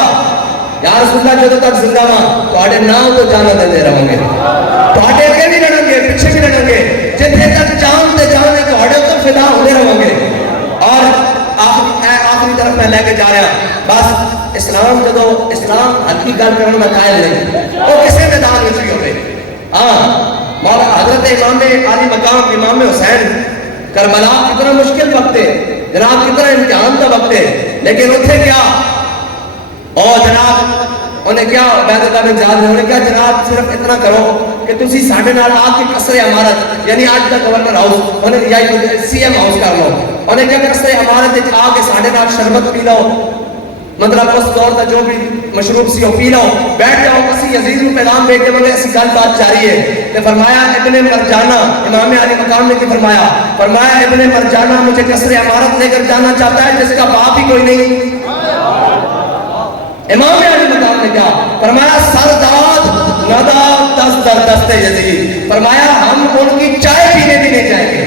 یا رسول اللہ جدوں تک زندہ ہاں تواڈے نام تو جانا دے رہوں گے تواڈے اگے بھی رہوں گے پیچھے بھی رہوں گے جتھے تک جان تے جان ہے تواڈے تو فدا ہوندے رہوں گے اور آخری طرف میں لے کے جا رہا بس اسلام جدو اسلام ہلکی گل کرنے میں قائل نہیں وہ کسے میدان میں بھی ہوئے ہاں مولا حضرت امام عالی مقام امام حسین کربلا کتنا مشکل وقت ہے جناب کتنا امتحان کا وقت ہے لیکن اتھے کیا اور جناب انہیں کیا عبید اللہ بن زیاد نے انہیں کیا جناب صرف اتنا کرو کہ تسی ساڑھے نال آ کے قصر امارت یعنی آج دا گورنر ہاؤس انہیں یا سی ایم ہاؤس کر لو انہیں کیا قصر امارت آ کے ساڑھے نال شربت پی لو مطلب اس دور کا جو بھی مشروب سی ہو پی لو بیٹھ جاؤ کسی عزیز کو پیغام بھیج کے مگر ایسی گل بات جاری ہے کہ فرمایا ابن مرجانہ امام علی مقام نے کی فرمایا ابن مرجانہ مجھے قصر امارت لے کر جانا چاہتا ہے جس کا باپ ہی کوئی نہیں امام علی مقام نے کیا فرمایا؟ سرداد ندا دست در دست یزید، فرمایا ہم ان کی چائے پینے بھی نہیں جائیں گے،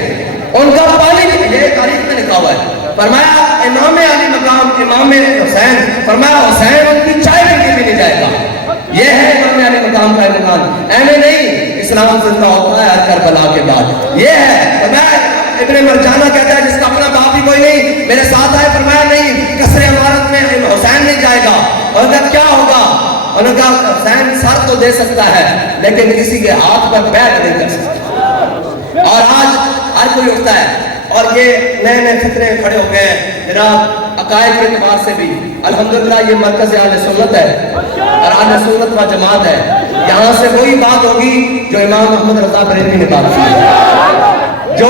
ان کا پانی بھی، یہ تاریخ میں لکھا ہوا ہے۔ فرمایا امام علی مقام امام حسین، فرمایا حسین ان کی چائے پینے بھی نہیں جائے گا۔ یہ ہے امام علی مقام کا مقام، ایویں نہیں اسلام زندہ ہوتا ہے ہر کربلا کے بعد۔ یہ ہے فرمایا ابن مرجانہ کہتا ہے جس کا اپنا باپ بھی کوئی نہیں میرے ساتھ آئے، فرمایا نہیں قصر عمارت میں حسین نہیں جائے گا۔ اور کہا کیا ہوگا؟ انہوں نے کہا حسین سر تو دے سکتا ہے لیکن کسی کے ہاتھ پر بیعت نہیں کر سکتا۔ اور آج ہر کوئی اٹھتا ہے اور یہ نئے نئے فتنے کھڑے ہو گئے ہیں جناب، عقائد کے اعتبار سے بھی الحمدللہ یہ مرکز اہل سنت ہے اور اہل سنت و جماعت ہے۔ یہاں سے وہی بات ہوگی جو امام محمد رضا بریلوی نے بات کی ہے، جو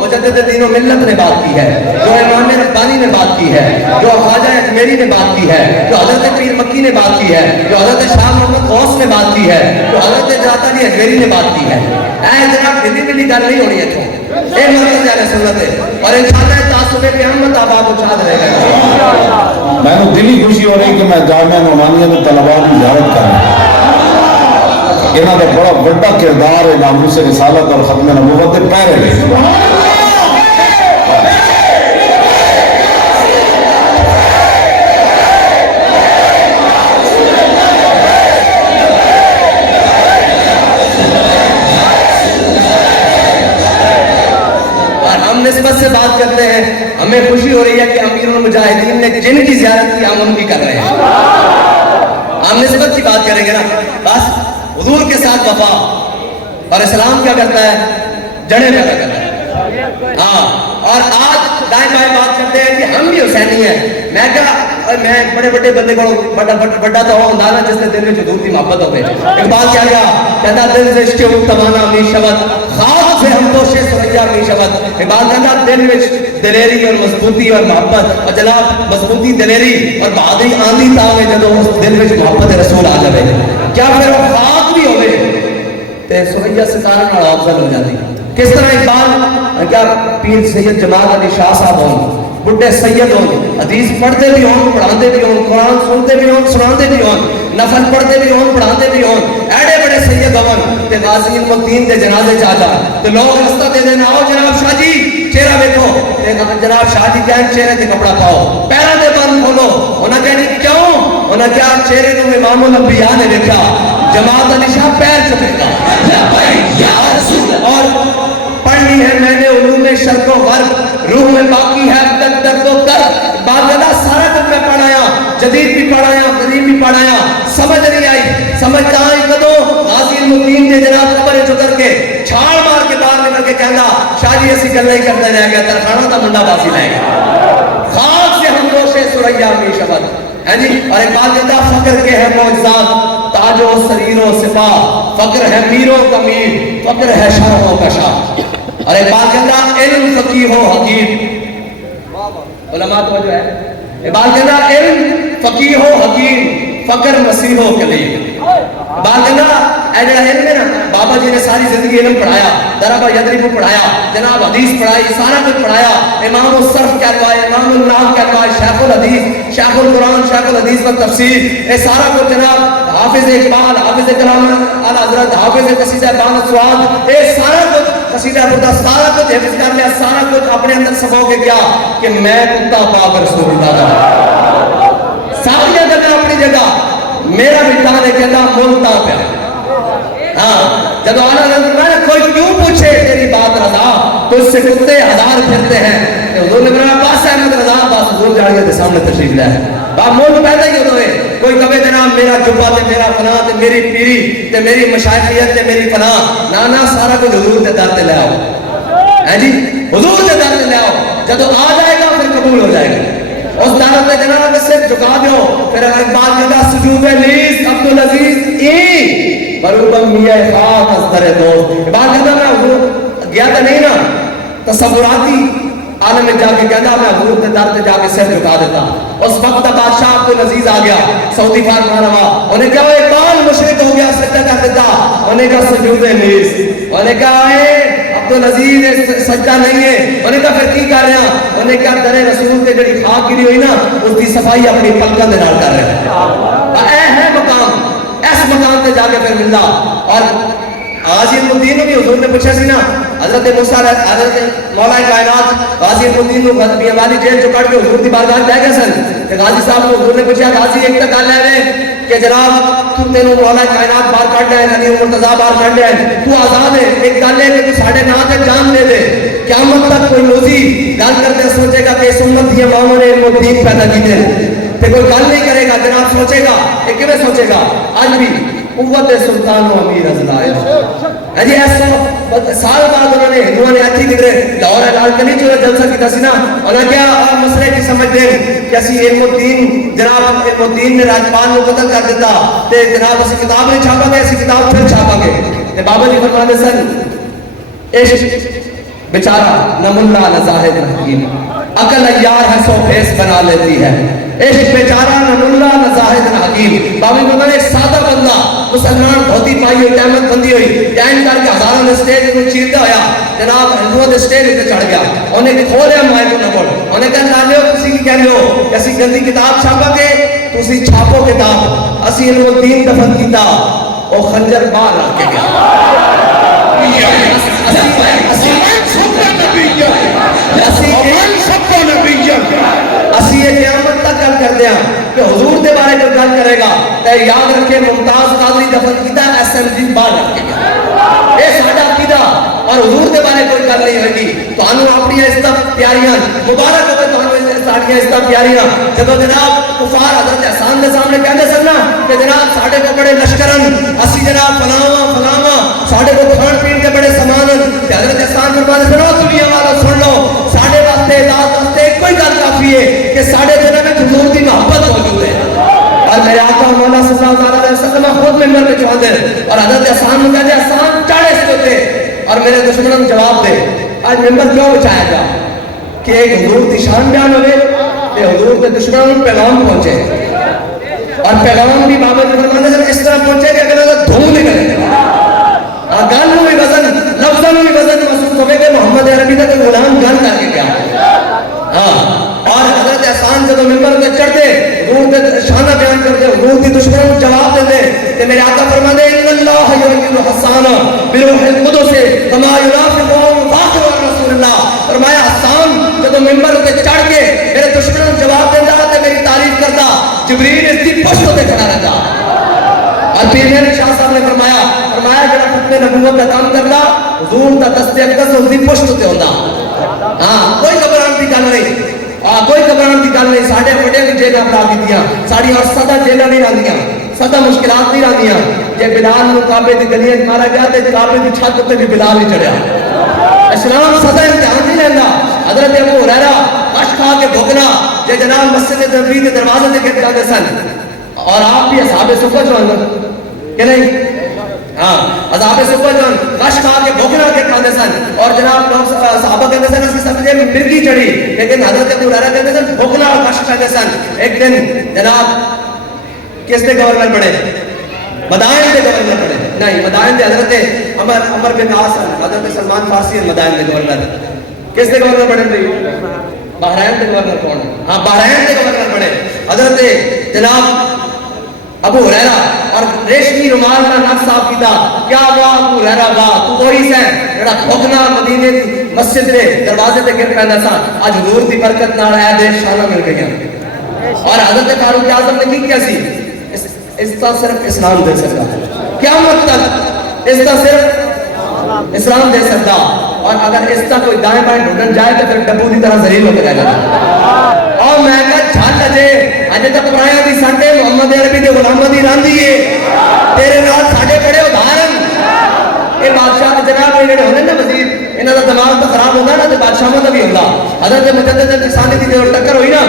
مجدد دین و ملت نے بات کی ہے، جو امام ربانی نے بات کی ہے، جو خواجہ اجمیری نے بات کی ہے، جو حضرت پیر مکی نے بات کی ہے، جو حضرت شاہ محمد غوث نے بات کی ہے، جو حضرت جعفر علی اجمیری نے بات کی ہے۔ اے جناب ملی ملی گل نہیں ہونی ہے تو اے مرکز اہل سنت ہے اور انشاءاللہ تعصب قیامت آباد و شاد رہے گا۔ میں نے دلی خوشی ہو رہی کہ میں جامعہ نعمانیہ میں طلباء کی زیارت کر رہا ہوں۔ انہاں کا بڑا بڑا کردار ہے ناموس رسالت اور ختم نبوت کے پہرے ہے۔ نسبت سے بات کرتے ہیں، ہمیں خوشی ہو رہی ہے کہ امیر المجاہدین نے جن کی زیارت کی ہم بھی کر رہے ہیں۔ ہم نسبت کی بات کریں گے نا، بس حضور کے ساتھ وفا، اور اسلام کیا کرتا ہے؟ جڑیں پیدا کرتا ہے۔ ہاں، اور آج دائیں بائیں بات کرتے ہیں کہ ہم بھی حسینی ہیں۔ میں کہا میں بڑے بڑے بندے کو بڑا تو ہوں اندازہ جس نے دل میں حضور کی محبت ہو گئی۔ اقبال کیا گیا کہتا دل سے عشق تمانا می شود، خاک سے ہم دوشے سریا می شود۔ اقبال کہتا دل میں دلیری اور مضبوطی اور محبت، اور جناب مضبوطی دلیری اور بہادری آندھی تاوے جدو اس دل میں محبت رسول آ جائے، کیا پھر وہ خاک بھی ہوئے تے سریا ستارہ نال افضل ہو جاتی۔ کس طرح اقبال کیا پیر سید جمال علی شاہ صاحب ہوں، بڑھے سید ہوں، حدیث پڑھتے بھی ہوں پڑھاتے بھی ہوں، قرآن سنتے بھی ہوں سناتے بھی ہوں، نفل پڑھتے بھی ہوں پڑھاتے بھی ہوں، ایڈے بڑے سید ہوں تے غازی المدین دے جنازے چاہتا تے لوگ رستہ دے دینا آؤ جناب شاہ جی چہرہ دیکھو تے جناب شاہ جی کہیں چہرے تے کپڑا پاؤ، پیروں دے بند کھولو، انہاں کہنی کیوں؟ انہاں کیا چہرے نو امام الانبیاء نے دیکھا، جماعت علی شاہ پیر چپے گا اور پڑھنی ہے میں نے علوم شرق و غرب، روح میں باقی ہے تک درد و درد۔ باقاعدہ سارا کچھ میں پڑھایا، جدید بھی پڑھایا قدیم بھی پڑھایا، سمجھ نہیں آئی، سمجھ آئی کدو غازی المدین دے جناب قبر چتر کے چھاڑ مار کے باہر نکل کے کہنا شاہ جی اسی گل نہیں کرتے رہ گیا ترخانہ کا منڈا باسی لائے گا، خاک سے ہم دوشے سریا می شبد ہے جی۔ اور ایک بات دیتا فقر کے ہے معجزات تاج و سریر و سپاہ، فقر ہے میروں کا میر، فقر ہے شاہوں کا شاہ۔ اور ایک بات کہتا علم فقیہ و حکیم، علماء تو جو ہے ایک بات کہتا علم فقیہ و حکیم، فقر مسیح و کلیم۔ بات کہتا اے جڑا علم ہے نا، بابا جی نے ساری زندگی علم پڑھایا، دربا یدری کو پڑھایا، جناب حدیث پڑھائی، سارا کچھ پڑھایا، امام الصرف کہلوائے، امام النحو کہلوائے، شیخ الحدیث، شیخ القرآن، شیخ الحدیث و تفسیر، یہ سارا کچھ جناب حافظ اقبال، حافظ کلام حضرت، حافظ قصیدہ بان السواد، یہ سارا کچھ قصیدہ بردہ سارا کچھ حفظ کر لیا، سارا کچھ اپنے اندر سبو کے کیا کہ میں کتا پاک رسول اللہ دا ساری اگر اپنی جگہ میرا بیٹا نے کہتا مولتا پیا۔ ہاں جب آنا نے کوئی کیوں پوچھے تیری بات رضا تو اس سے کتے ہزار پھرتے ہیں، حضور نے میرا پاس احمد رضا بس حضور جا کے سامنے تشریف لے با مول پیدا ہی ہوتا ہے، کوئی کبھی جناب میرا جبا تے میرا فلاں تے میری پیری تے میری مشائخیت تے میری فلاں، نانا سارا کچھ حضور تے در تے لے آؤ ہے جی، حضور تے در تے لے آؤ، جب آ جائے گا پھر قبول ہو جائے گا۔ اس دارت نے جناب میں صرف جھکا دیو، پھر اقبال کہتا سجود لیس عبدالعزیز ای بروبم میاں خاک از در دوست۔ اقبال کہتا میں حضور گیا تھا نہیں نا، تصوراتی عالم میں جا کے کہتا میں حضور کے در تے جا کے سر جھکا دیتا۔ اس وقت بادشاہ عبدالعزیز آ گیا، سعودی فارمان ہوا، انہیں کہا اقبال مشرک ہو گیا سجدہ کر دیتا، انہیں کہا سجود لیس، انہیں کہا عبد العزیز سجدہ نہیں ہے. انہیں کہا پھر کی کر رہے ہیں؟ انہیں کہا در رسول تے جڑی خاک گری ہوئی نا اس دی صفائی اپنی پلکاں دے نال کر رہے ہیں. اے ہے مقام، اس مقام تے جا کے پھر ملنا. اور غازی الدین بھی حضور نے پوچھا سی نا، حضرت موسیٰ حضرت مولا کائنات غازی الدین کو والی جیل چ کٹ کے حضور دی بارگاہ لے گئے سن. تے غازی صاحب کو حضور نے پوچھا غازی ایک گل ہے کہ جناب تو تینوں مولا کائنات باہر کٹ لے، علی مرتضیٰ باہر کٹ لے، تو آزاد ہے. ایک گل ہے کہ تو ساڈے نام تے جان دے دے. قیامت تک کوئی موزی گل کرتے سوچے گا کہ اس امت دی ماں نے علم و دین پیدا کیتے تے کوئی گل نہیں کرے گا. جناب سوچے گا کہ کیویں سوچے گا؟ اج بھی قوت سلطان و امیر ازلائے جی ایسا سال بعد انہوں نے ہندوؤں نے اچھی کدھر لاہور لال قلعے جو جلسہ کیتا سی نا، انہوں نے کیا مسئلے کی سمجھ دیں کہ اسی علم الدین جناب علم الدین نے راجپال کو قتل کر دیتا تے جناب اسی کتاب نہیں چھاپا گے، اسی کتاب پھر چھاپا گے. تے بابا جی فرماتے سن عشق بیچارہ نہ ملا نہ زاہد نہ حکیم، عقل عیار ہے سو بھیس بنا لیتی ہے. عشق بیچارہ نہ ملا نہ زاہد نہ حکیم. بابا جی فرماتے ایک سادہ بندہ مسلمان دھوتی پائی ہوئی قیامت بندی ہوئی جائن کر کے ہزاروں نے سٹیج کو چیرتا ہویا جناب ہندوؤں دے سٹیج تے چڑھ گیا. انہیں کھولیا مائک نہ بول، انہیں کہا لالو تسی کی کہندے ہو کہ اسی گندی کتاب چھاپا گے؟ تسی چھاپو کتاب. اسی علم الدین دفن کیتا او خنجر باہر رکھ کے اسی یہ قیامت تک گل کر دیا کہ حضور دے بارے جو گل کرے گا تے یاد رکھے ممتاز قادری دفن کیتا ایس ایم جی باہر رکھ کے گیا. اے ساڈا عقیدہ اور حضور دے بارے کوئی گل نہیں ہوگی. تانوں اپنی عزت پیاریاں مبارک ہوے، تانوں ساڈیاں عزت پیاریاں. جب جناب کفار حضرت احسان دے سامنے کہندے سن نا کہ جناب ساڈے کو بڑے لشکرن، اسی جناب فلاواں فلاواں ساڈے کو کھان پین کے بڑے سامان، تے حضرت احسان فرماتے سن او دنیا والو سن لو ساڈے واسطے ذات واسطے کوئی گل کافی ہے کہ ساڈے دل میں حضور دی محبت موجود ہے. اور میرے آقا مولا صلی اللہ علیہ وسلم خود ممبر پہ چڑھتے اور حضرت احسان نے کہا احسان چڑھے اس ہوتے اور میرے دشمنوں نے جواب دے. آج ممبر کیوں بچایا گا کہ ایک حضور کی شان بیان ہوئے کہ حضور کے دشمنوں کو پیغام پہنچے، اور پیغام بھی بابا جی فرماتے ہیں اس طرح پہنچے کہ اگر دھوم نکلے گل میں بھی وزن لفظوں میں بھی وزن محسوس ہوئے کہ محمد عربی کا کوئی غلام گل کر کے کیا. ہاں اور حضرت احسان جب ممبر پہ چڑھتے حضور کے شانہ بیان کرتے حضور کی دشمنوں کو جواب دیتے کہ میرے آقا فرماتے ہیں ان اللہ یؤید حسان بروح القدس کما یرافقهم فاخر رسول اللہ. فرمایا حسان جب ممبر پہ چڑھ کے میرے دشمنوں کو جواب دیتا تے میری تعریف کرتا جبریل اس کی پشت تے کھڑا رہتا. اور پھر میرے شاہ صاحب نے فرمایا جڑا ختم نبوت کا کام کرتا حضور کا دست اقدس اس کی پشت تے ہوندا. ہاں کوئی گھبراہٹ کی گل نہیں، کوئی گھبراہٹ کی گل نہیں. ساڈے بڑے بھی جیلاں بنا دیتیاں ساڈی اور سدا جیلاں نہیں رہندیاں، سدا مشکلات نہیں رہندیاں. جے بلال نو کعبے دی گلیاں مارا گیا تے کعبے دی چھت تے بھی بلال ہی چڑھیا. اسلام سدا امتحان نہیں لیندا. حضرت ابو ہریرہ کش کھا کے بھوکنا جے جناب مسجد نبوی دے دروازے تے گر جاندے سن اور آپ بھی اصحاب صفہ جو اندر کہ نہیں، ہاں اصحاب صفہ جو کش کھا کے بھوکنا کے کھاندے سن اور جناب لوگ صحابہ کہتے سن اسی سمجھے مرگی چڑھی، لیکن حضرت ابو ہریرہ کہتے سن بھوکنا اور کش کھاندے سن. ایک دن جناب کس نے گورنر بنے؟ مدائن دے گورنر بنے. نہیں مدائن دے حضرت عمر بن عاص حضرت سلمان فارسی مدائن دے گورنر. کس دے گورنر بنے بھائی؟ بحرین دے گورنر کون؟ ہاں بحرین دے گورنر بنے حضرت جناب ابو ہریرہ. اور ریشمی رومال کا نقش صاف کیتا کیا واہ ابو ہریرہ واہ تو وہی سے جڑا بھوکنا مدینے دی مسجد دے دروازے تے گر پیندا سا اج حضور دی برکت نال اے دے شاناں مل گئیاں. اور حضرت فاروق اعظم نے کی کیا سی اس کا صرف اسلام دے سکتا قیامت تک، اس کا صرف اسلام دے سکتا. اور اگر اس کا کوئی دائیں بائیں ڈھونڈن جائے تو پھر ڈبو دی طرح ذلیل ہو کے رہ جاتا. اور میں کہا جھٹ اجے اجے تک پرایا دی ساڈے محمد عربی دے غلاماں دی راندی ہے تیرے نال ساڈے بڑے ادھارن. اے بادشاہ جناب اے جڑے ہوندے نا وزیر انہاں دا دماغ تو خراب ہوندا نا تے بادشاہاں دا بھی ہوندا. حضرت مجدد الفسانی دی جو ٹکر ہوئی نا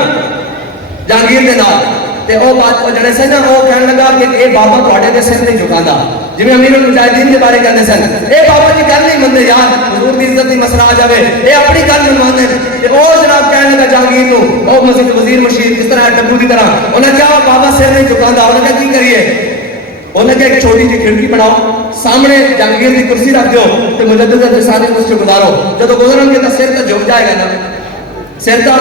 جہانگیر دے نال تے او بات او جڑے سن او کہن لگا کہ اے بابا تواڈے دے سر نہیں جھکاندا جویں امیر المجاہدین دے بارے کہندے سن اے بابا جی گل نہیں مندے یار حضور دی عزت دی مسئلہ آ جاوے اے اپنی گل منواندے تے او جناب کہن لگا جہانگیر نو او مسجد وزیر مشیر کس طرح ڈبو دی طرح انہاں کہا بابا سر نہیں جھکاندا انہاں کہا کی کریے انہیں کہ ایک چھوٹی سی کھڑکی بناؤ, سامنے جہانگیر کی کرسی رکھ دو تو مجدد الفسانی اس سے گزارو, جب گزرن گے تو سر تو جھک جائے گا نا, سر تو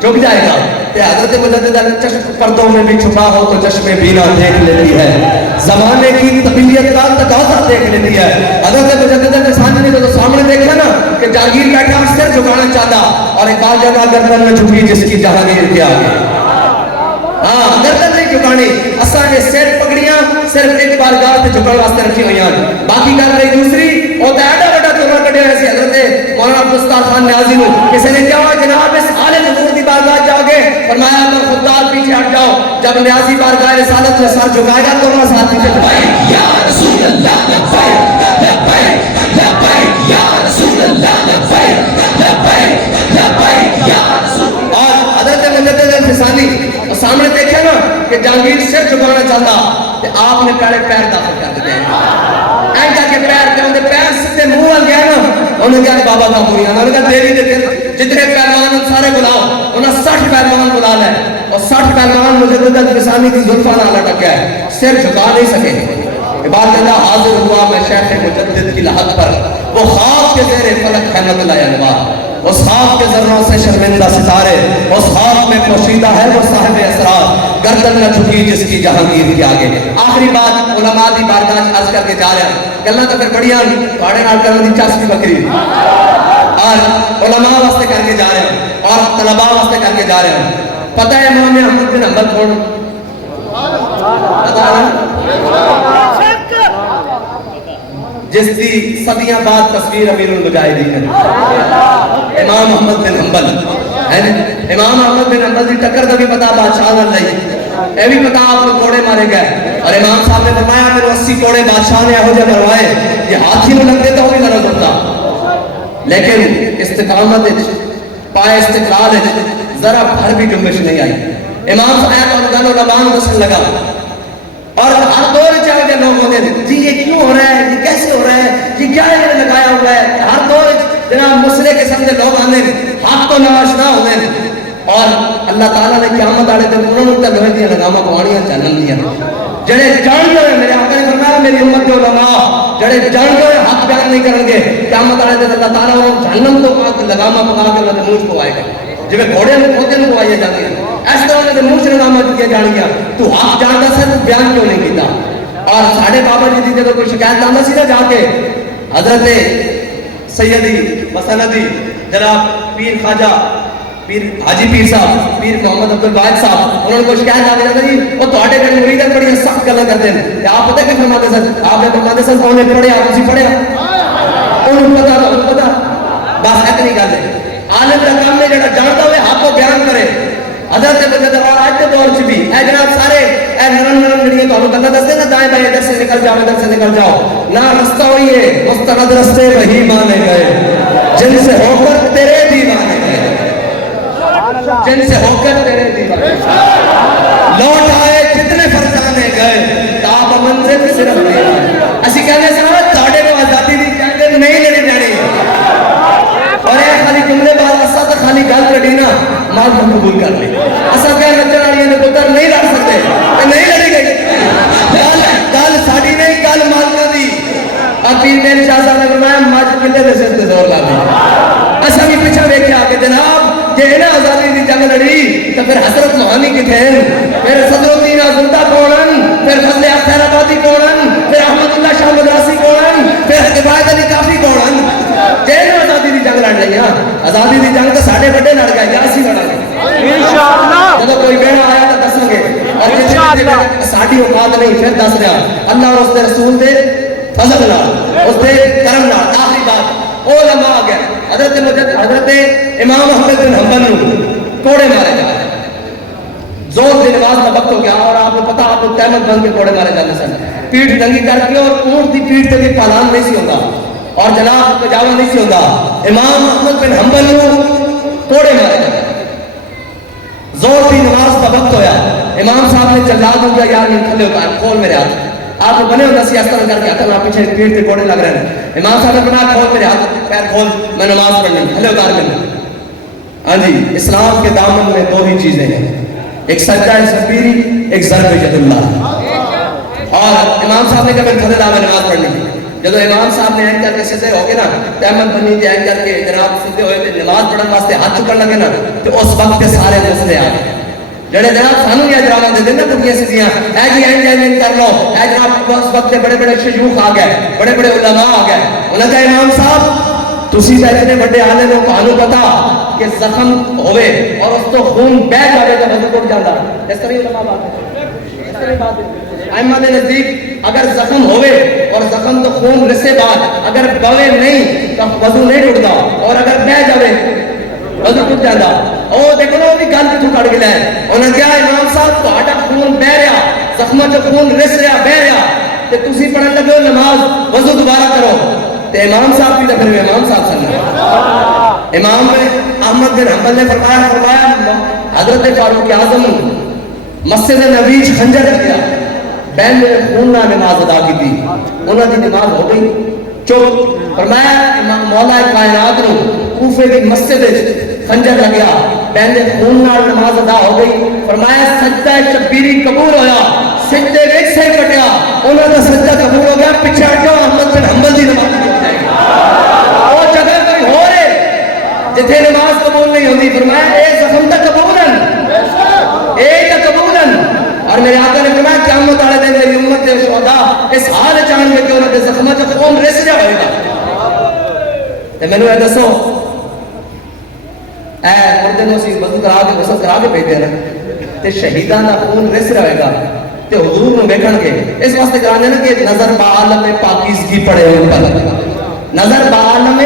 جھک جائے گا. حضرت مجدد چشم پردوں میں بھی چھپا ہو تو چشم بینا دیکھ لیتی ہے, زمانے کی طبیعت کا تقاضا دیکھ لیتی ہے. حضرت مجدد الفسانی نے تو سامنے دیکھا نا کہ جہانگیر بیٹھا سر جھکانا چاہتا اور ایک آ جگہ گردن نہ جھکی جس کی جہانگیر کے آگے. ہاں گردن نہیں جھکانی, اساں نے سر پکڑیاں صرف ایک بار گاہ تے جھکن واسطے رکھی ہوئی ہیں. باقی گل رہی دوسری, او تے ایڈا بڑا تورا کڈیا ہے سی حضرت مولانا مستار خان نیازی نو, کسی نے کہا جناب اس عالم حضور دی بارگاہ جا کے فرمایا پر خوددار پیچھے ہٹ جاؤ. جب نیازی بارگاہ رسالت میں سر جھکائے گا تو انہاں ساتھ پیچھے جھکائے یا رسول اللہ لبیک لبیک لبیک یا رسول اللہ لبیک لبیک لبیک یا رسول. اور حضرت مجدد الفسانی سامنے دیکھے نا کہ جہانگیر سر جھکانا چاہتا تو آپ نے پہلے پیر داخل کر دیتے ہیں, این جا کے پیر تے انہوں نے پیر سیدھے منہ آ گیا نا, انہوں نے کہا بابا کا پوری انہوں نے کہا دیوی دے جتنے پہلوان سارے بلاؤ, انہوں نے 60 پہلوان بلا لے اور 60 پہلوان مجدد الفسانی کی زلفاں نال لٹک گئے, سر جھکا نہیں سکے. بات اللہ حاضر ہوا میں شیخ مجدد کی لحد پر, وہ خواب کے زیر فلک خیمت لا انوار, اس خواب کے ذروں سے شرمندہ ستارے, اس خواب میں پوشیدہ ہے وہ صاحب اسرار, گردن نہ جھکی جس کی جہانگیر کے آگے. آخری بات علماء دی بارگاہ عرض کر کے جا رہے ہیں, گلاں تو پھر بڑیاں پاڑے نال کرن دی چاس بھی بکری, اور علماء واسطے کر کے جا رہے ہیں اور طلباء واسطے کر کے جا رہے ہیں. پتہ ہے امام احمد بن حنبل کون؟ پتہ ہے جس دی صدیاں بعد تصویر امیر المجاہدین ہے, امام احمد بن حنبل. امام احمد بن حنبل دی ٹکر دا بھی پتا بادشاہ نال نہیں, اے بھی پتا آپ کو کوڑے مارے گئے, اور امام صاحب نے فرمایا میرے 80 کوڑے بادشاہ نے ہو جائے مروائے, یہ ہاتھی میں لگ دیتا ہو بھی نہ ہوتا, لیکن استقامت پائے استقلال ذرا بھر بھی جنبش نہیں آئی. امام صاحب اور گل علماء وصل لگا, اور ہر دور چاہے جو لوگ ہوتے ہیں جی یہ کیوں ہو رہا ہے, یہ کیسے ہو رہا ہے, یہ کیا ہے لگایا ہوا ہے, ہر دور جناب مسئلے قسم کے لوگ آنے حق تو ناشنا ہوتے ہیں. اور اللہ تعالیٰ نے قیامت والے دن انہوں نے لوہے دیا لگامہ پوانیاں چانن دیا, جڑے جان جو ہے میرے آقا نے فرمایا میری امت کے علماء جڑے جان جو ہے حق بیان نہیں کریں گے, قیامت والے دن اللہ تعالیٰ وہ جہنم تو پاک لگامہ پکا کے اللہ کے منہ کو آئے گا, جب گھوڑے میں کھوتے میں پوائے جاتے ہیں اس طرح انہوں نے منہ سے لگامہ کیا جان گیا, تو حق جانتا سے تو بیان کیوں نہیں کیتا. اور ساڑھے بابا جی دی جب کوئی شکایت آندا سی نا جا کے حضرت سیدی مسندی جناب پیر خواجہ پیر حاجی پیر صاحب پیر محمد عبد الواحد صاحب, انہوں نے کوئی شکایت آ جاتا جی وہ تواڈے کنے مرید بڑی سخت گلاں کرتے ہیں, آپ پتہ کہ فرماتے سن, آپ نے فرماتے سن انہوں نے پڑھیا آپ اسی پڑھیا, انہوں پتہ بس اتنی گل ہے. عالم کا کام نے جڑا جانتا ہوئے حق کو بیان کرے. حضرت مجدد اور آج کے دور سے بھی اے جناب سارے اے نرم جڑیاں تو گلاں دستے نا دائیں بائیں ادھر سے نکل جاؤ ادھر سے نکل جاؤ, نہ رستہ ہوئی ہے مستند رستے وہی مانے گئے جن سے ہو کر تیرے دیوانے گئے, جن سے ہو کر تیرے دیوانے لوٹ آئے جتنے فرزانے گئے تاب منزل صرف نہیں. اسی کہنے سے نہ تاڑے کو آزادی دی جانتے نہیں لینے جانی, اور اے خالی جملے بعد اسا تو خالی گل کٹی نا مال کو قبول کر لی, اسا کہہ نچن والی نے پتر نہیں لڑ سکتے, نہیں لڑی گئی گل ساڈی نہیں گل مالکاں دی. اور پیر میرے شاہ صاحب نے فرمایا مجھ کلے دے سر تے زور لا دی. اسا بھی پیچھے ویکھیا کہ جناب جے انہاں آزادی دی جنگ لڑی تو پھر حضرت لوہانی کتھے, پھر صدر الدین آزمدہ کون, پھر فضل خیر آبادی کون, پھر احمد اللہ شاہ مدراسی کون, پھر قبائد علی کافی کون, جے انہاں آزادی دی جنگ لڑ لئی. آزادی دی جنگ تو ساڈے بڑے لڑ گئے, یا اسی لڑا گے انشاءاللہ. جب کوئی بیڑا آیا تو دسیں گے, اور جتنے ساڈی اوقات نہیں پھر دس رہا اللہ اور اس دے رسول دے فضل نال اس دے کرم نال. آخری بات علماء آ گئے. حضرت امام احمد بن حنبل نو کوڑے مارے جا رہے, زور دی نماز کا وقت ہو گیا, اور آپ کو پتا آپ کو قیامت بن کے کوڑے مارے جاتے سن, پیٹھ ننگی کر کے, اور اونٹ دی پیٹھ تے بھی پالان نہیں سی ہوتا اور جناب پجاوا نہیں سی ہوتا. امام احمد بن حنبل نو کوڑے مارے جاتے, زور دی نماز کا وقت ہویا, امام صاحب نے جلاد ہو گیا یار یہ کھلے ہوتا ہے کھول میرے ہاتھ, آپ کو بنے ہوتا سی اس طرح کر کے ہاتھ آپ پیچھے پیٹھ تے کوڑے لگ رہے ہیں. امام صاحب نے فرمایا کھول میرے ہاتھ پیر کھول میں نماز پڑھنی, کھلے اتار کے. ہاں جی اسلام کے دامن میں دو ہی چیزیں ہیں, ایک سجدہ شبیری, ایک ضرب ید اللہ. اور امام صاحب نے کہا میں تھوڑے میں نماز پڑھنی. جب امام صاحب نے این کر کے سیدھے ہو گئے نا تو احمد بنی تے این کر کے جناب سیدھے ہوئے تے نماز پڑھن واسطے ہاتھ چکن لگے نا تو اس وقت سارے مسئلے آ گئے جڑے جناب سانو یہ ڈرامہ دے دیں نا کتیاں سیدھیاں اے جی اینجائمنٹ کر لو اے جناب اس وقت بڑے بڑے شیوخ آ گئے بڑے بڑے علماء آ گئے. انہوں نے کہا امام صاحب تسی تے اتنے بڑے عالم ہو تانوں پتا کہ زخم ہوئے اور اس تو خون بہ جاوے تے وضو ٹوٹ جاندا. اس طرح علماء بات ہے اس طرح بات ہے ائمہ دے نزدیک اگر زخم ہوئے اور زخم تو خون رسے بعد اگر بوے نہیں تو وضو نہیں ٹوٹدا اور اگر بہ جاوے وضو ٹوٹ جاندا. او دیکھو نا بھی گل کتھوں کڈ کے لے انہاں نے کہا امام صاحب تہاڈا خون بہ رہا زخماں چ خون رس رہا بہ رہا تے تسی پڑھن لگے ہو نماز وضو دوبارہ کرو تے امام صاحب کی تے پھر امام صاحب سن امام احمد بن حنبل نے فرمایا حضرت فاروق اعظم مسجد نبی خنجر لگیا بہن نے خون نہ نماز ادا کی تھی انہوں نے نماز ہو گئی چپ. فرمایا مولا کائنات نو کوفے کی مسجد خنجر لگیا بہن نے خون نہ نماز ادا ہو گئی. فرمایا سجدہ شبیری قبول ہویا سجدے وچ سے کٹیا انہوں کا سجدہ قبول ہو گیا پیچھے ہٹو احمد بن حنبل دی نماز ہو جائے گی وہ جگہ کوئی ہو رہے جتھے نماز قبول نہیں ہوتی. فرمایا اے زخم تا قبولن اے تا قبولن. اور میرے آقا نے فرمایا قیامت والے دن میری امت دے شہداء اس حال جان میں کہ انہوں نے زخماں چ خون رس رہا ہوئے گا تے مینوں اے دسو اے مردے نو سی وضو کرا کے غسل کرا کے بھیجے نا تے شہیداں دا خون رس رہا ہوئے گا تے حضور نو ویکھن گے اس واسطے کرانے نا کہ نظر بعالم پاکیزگی پڑے ان پر نظر بعالم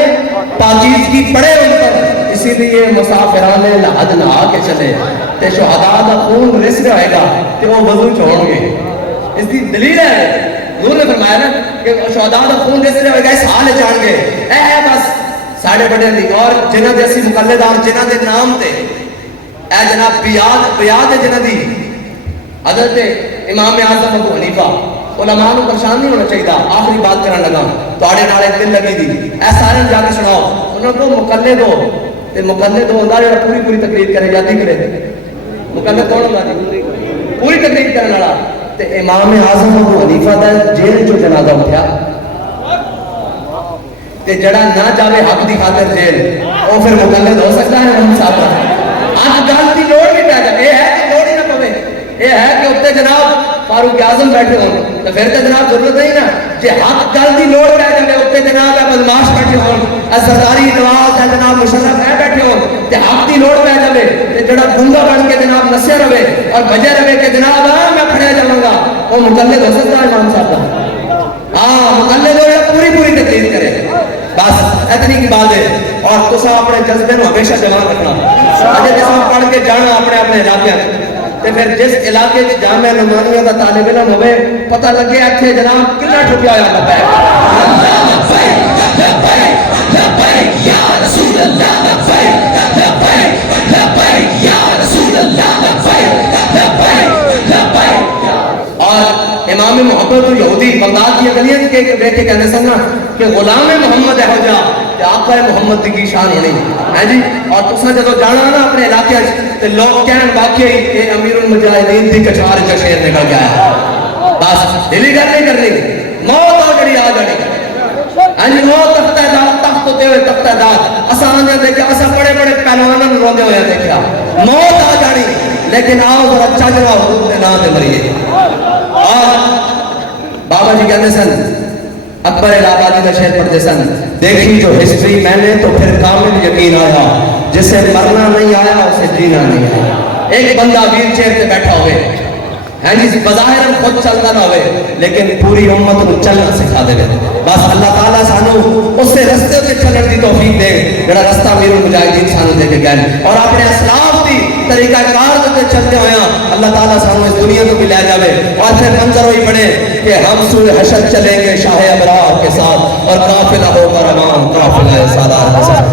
پاکیزگی پڑے ان پر. اسی لیے مسافران لحد نہ آ کے چلے تے شہداء دا خون رس رہا ہوئے گا تے وہ وضو چھوڑ گے. اس کی دلیل ہے حضور نے فرمایا نا کہ شہداء دا خون رس رہا ہوئے گا اس حال جان گے اے بس ساڑھے بڑے دی اور جنہ دے اسی مقلدان جنہ دے نام تے اے جناب بیاد جنہ دی حضرت امام اعظم ابو حنیفہ علماء کو پریشان نہیں ہونا چاہیے. آخری بات کرنے لگا تو آڑے نالے دل لگی دی اے سارے جا کے سناؤ انہوں کو مقلد ہو تے مقلد ہوتا ہے پوری پوری تقریر کرے جاتی کرے مقلد کون ہوتا ہے پوری تقریر کرنے والا. تے امام اعظم ابو حنیفہ دا جیل جو جنازہ اٹھیا تے جڑا نہ جاوے حق دی خاطر جیل او پھر مقلد ہو سکتا ہے ہم صاحب آج گل دی لوڑ بھی پہ جائے یہ ہے کہ لوڑ ہی نہ پوے یہ ہے کہ اتنے جناب فاروق اعظم بیٹھے ہوں تو پھر تو جناب ضرورت نہیں نا جی حق گل دی لوڑ پہ جائے اتنے جناب ہے بدماش بیٹھے ہوں سرداری نواز ہے جناب مشرف ہے بیٹھے ہوں تے حق دی لوڑ پہ جائے تے جڑا گنگا بن کے جناب نسیا رہے اور بجے رہے کہ جناب میں پھڑیا جاؤں گا وہ مقلد ہو سکتا ہے امام صاحب کا. ہاں مقلد ہو یا پوری پوری تقریر کرے بس اتنی کی بات ہے. اور تسا اپنے جذبے نو ہمیشہ جوان رکھنا اجے جسا پڑھ کے جانا اپنے اپنے علاقے تے پھر جس علاقے وچ جامعہ نعمانیہ دا طالب علم ہوے پتہ لگے اتھے جناب کلا ٹھکیا ہوا لبا ہے یا رسول اللہ لبیک لبیک لبیک یا رسول اللہ لبیک لبیک لبیک. اور امام محمد یہودی بغداد کی گلیاں کے بیٹھے کہنے سن کہ غلام محمد ہے ہو جا کہ آقا محمد کی شان ہونی ہے جی. اور تسا جدو جانا نا اپنے علاقے تے لوگ کہن واقعی کہ امیر المجاہدین دی کچھار چ شیر نکل گیا ہے بس دلی گل نہیں کرنی موت آ جڑی آ جانی ہاں جی موت تخت ہوتے ہوئے تختہ دار اساں نے دیکھا اساں بڑے بڑے پہلوانوں نے روندے ہوئے دیکھا موت آ جانی لیکن آؤ ذرا چجرا حضور دے نام تے مریے. اور بابا جی کہتے سن اکبر الہآبادی کا شعر پڑھتے سن دیکھی جو ہسٹری میں نے تو پھر کامل یقین آیا جسے مرنا نہیں آیا اسے جینا نہیں آیا. ایک بندہ ویل چیئر پہ بیٹھا ہوئے ہیں جی بظاہر خود چلنا نہ ہوئے لیکن پوری امت کو چلنا سکھا دے بس اللہ تعالیٰ سانو اس سے رستے سے چلن دی توفیق دے جڑا رستہ امیر المجاہدین سانو دے کے گئے اور اپنے اسلاف دی طریقہ کار تے چلتے ہویا اللہ تعالیٰ سانو اس دنیا کو بھی لے جاوے اور پھر منظر ہوئی بنے کہ ہم سوئے حشر چلیں گے شاہ ابرار کے ساتھ اور قافلہ ہوگا روان قافلہ سالار کے ساتھ.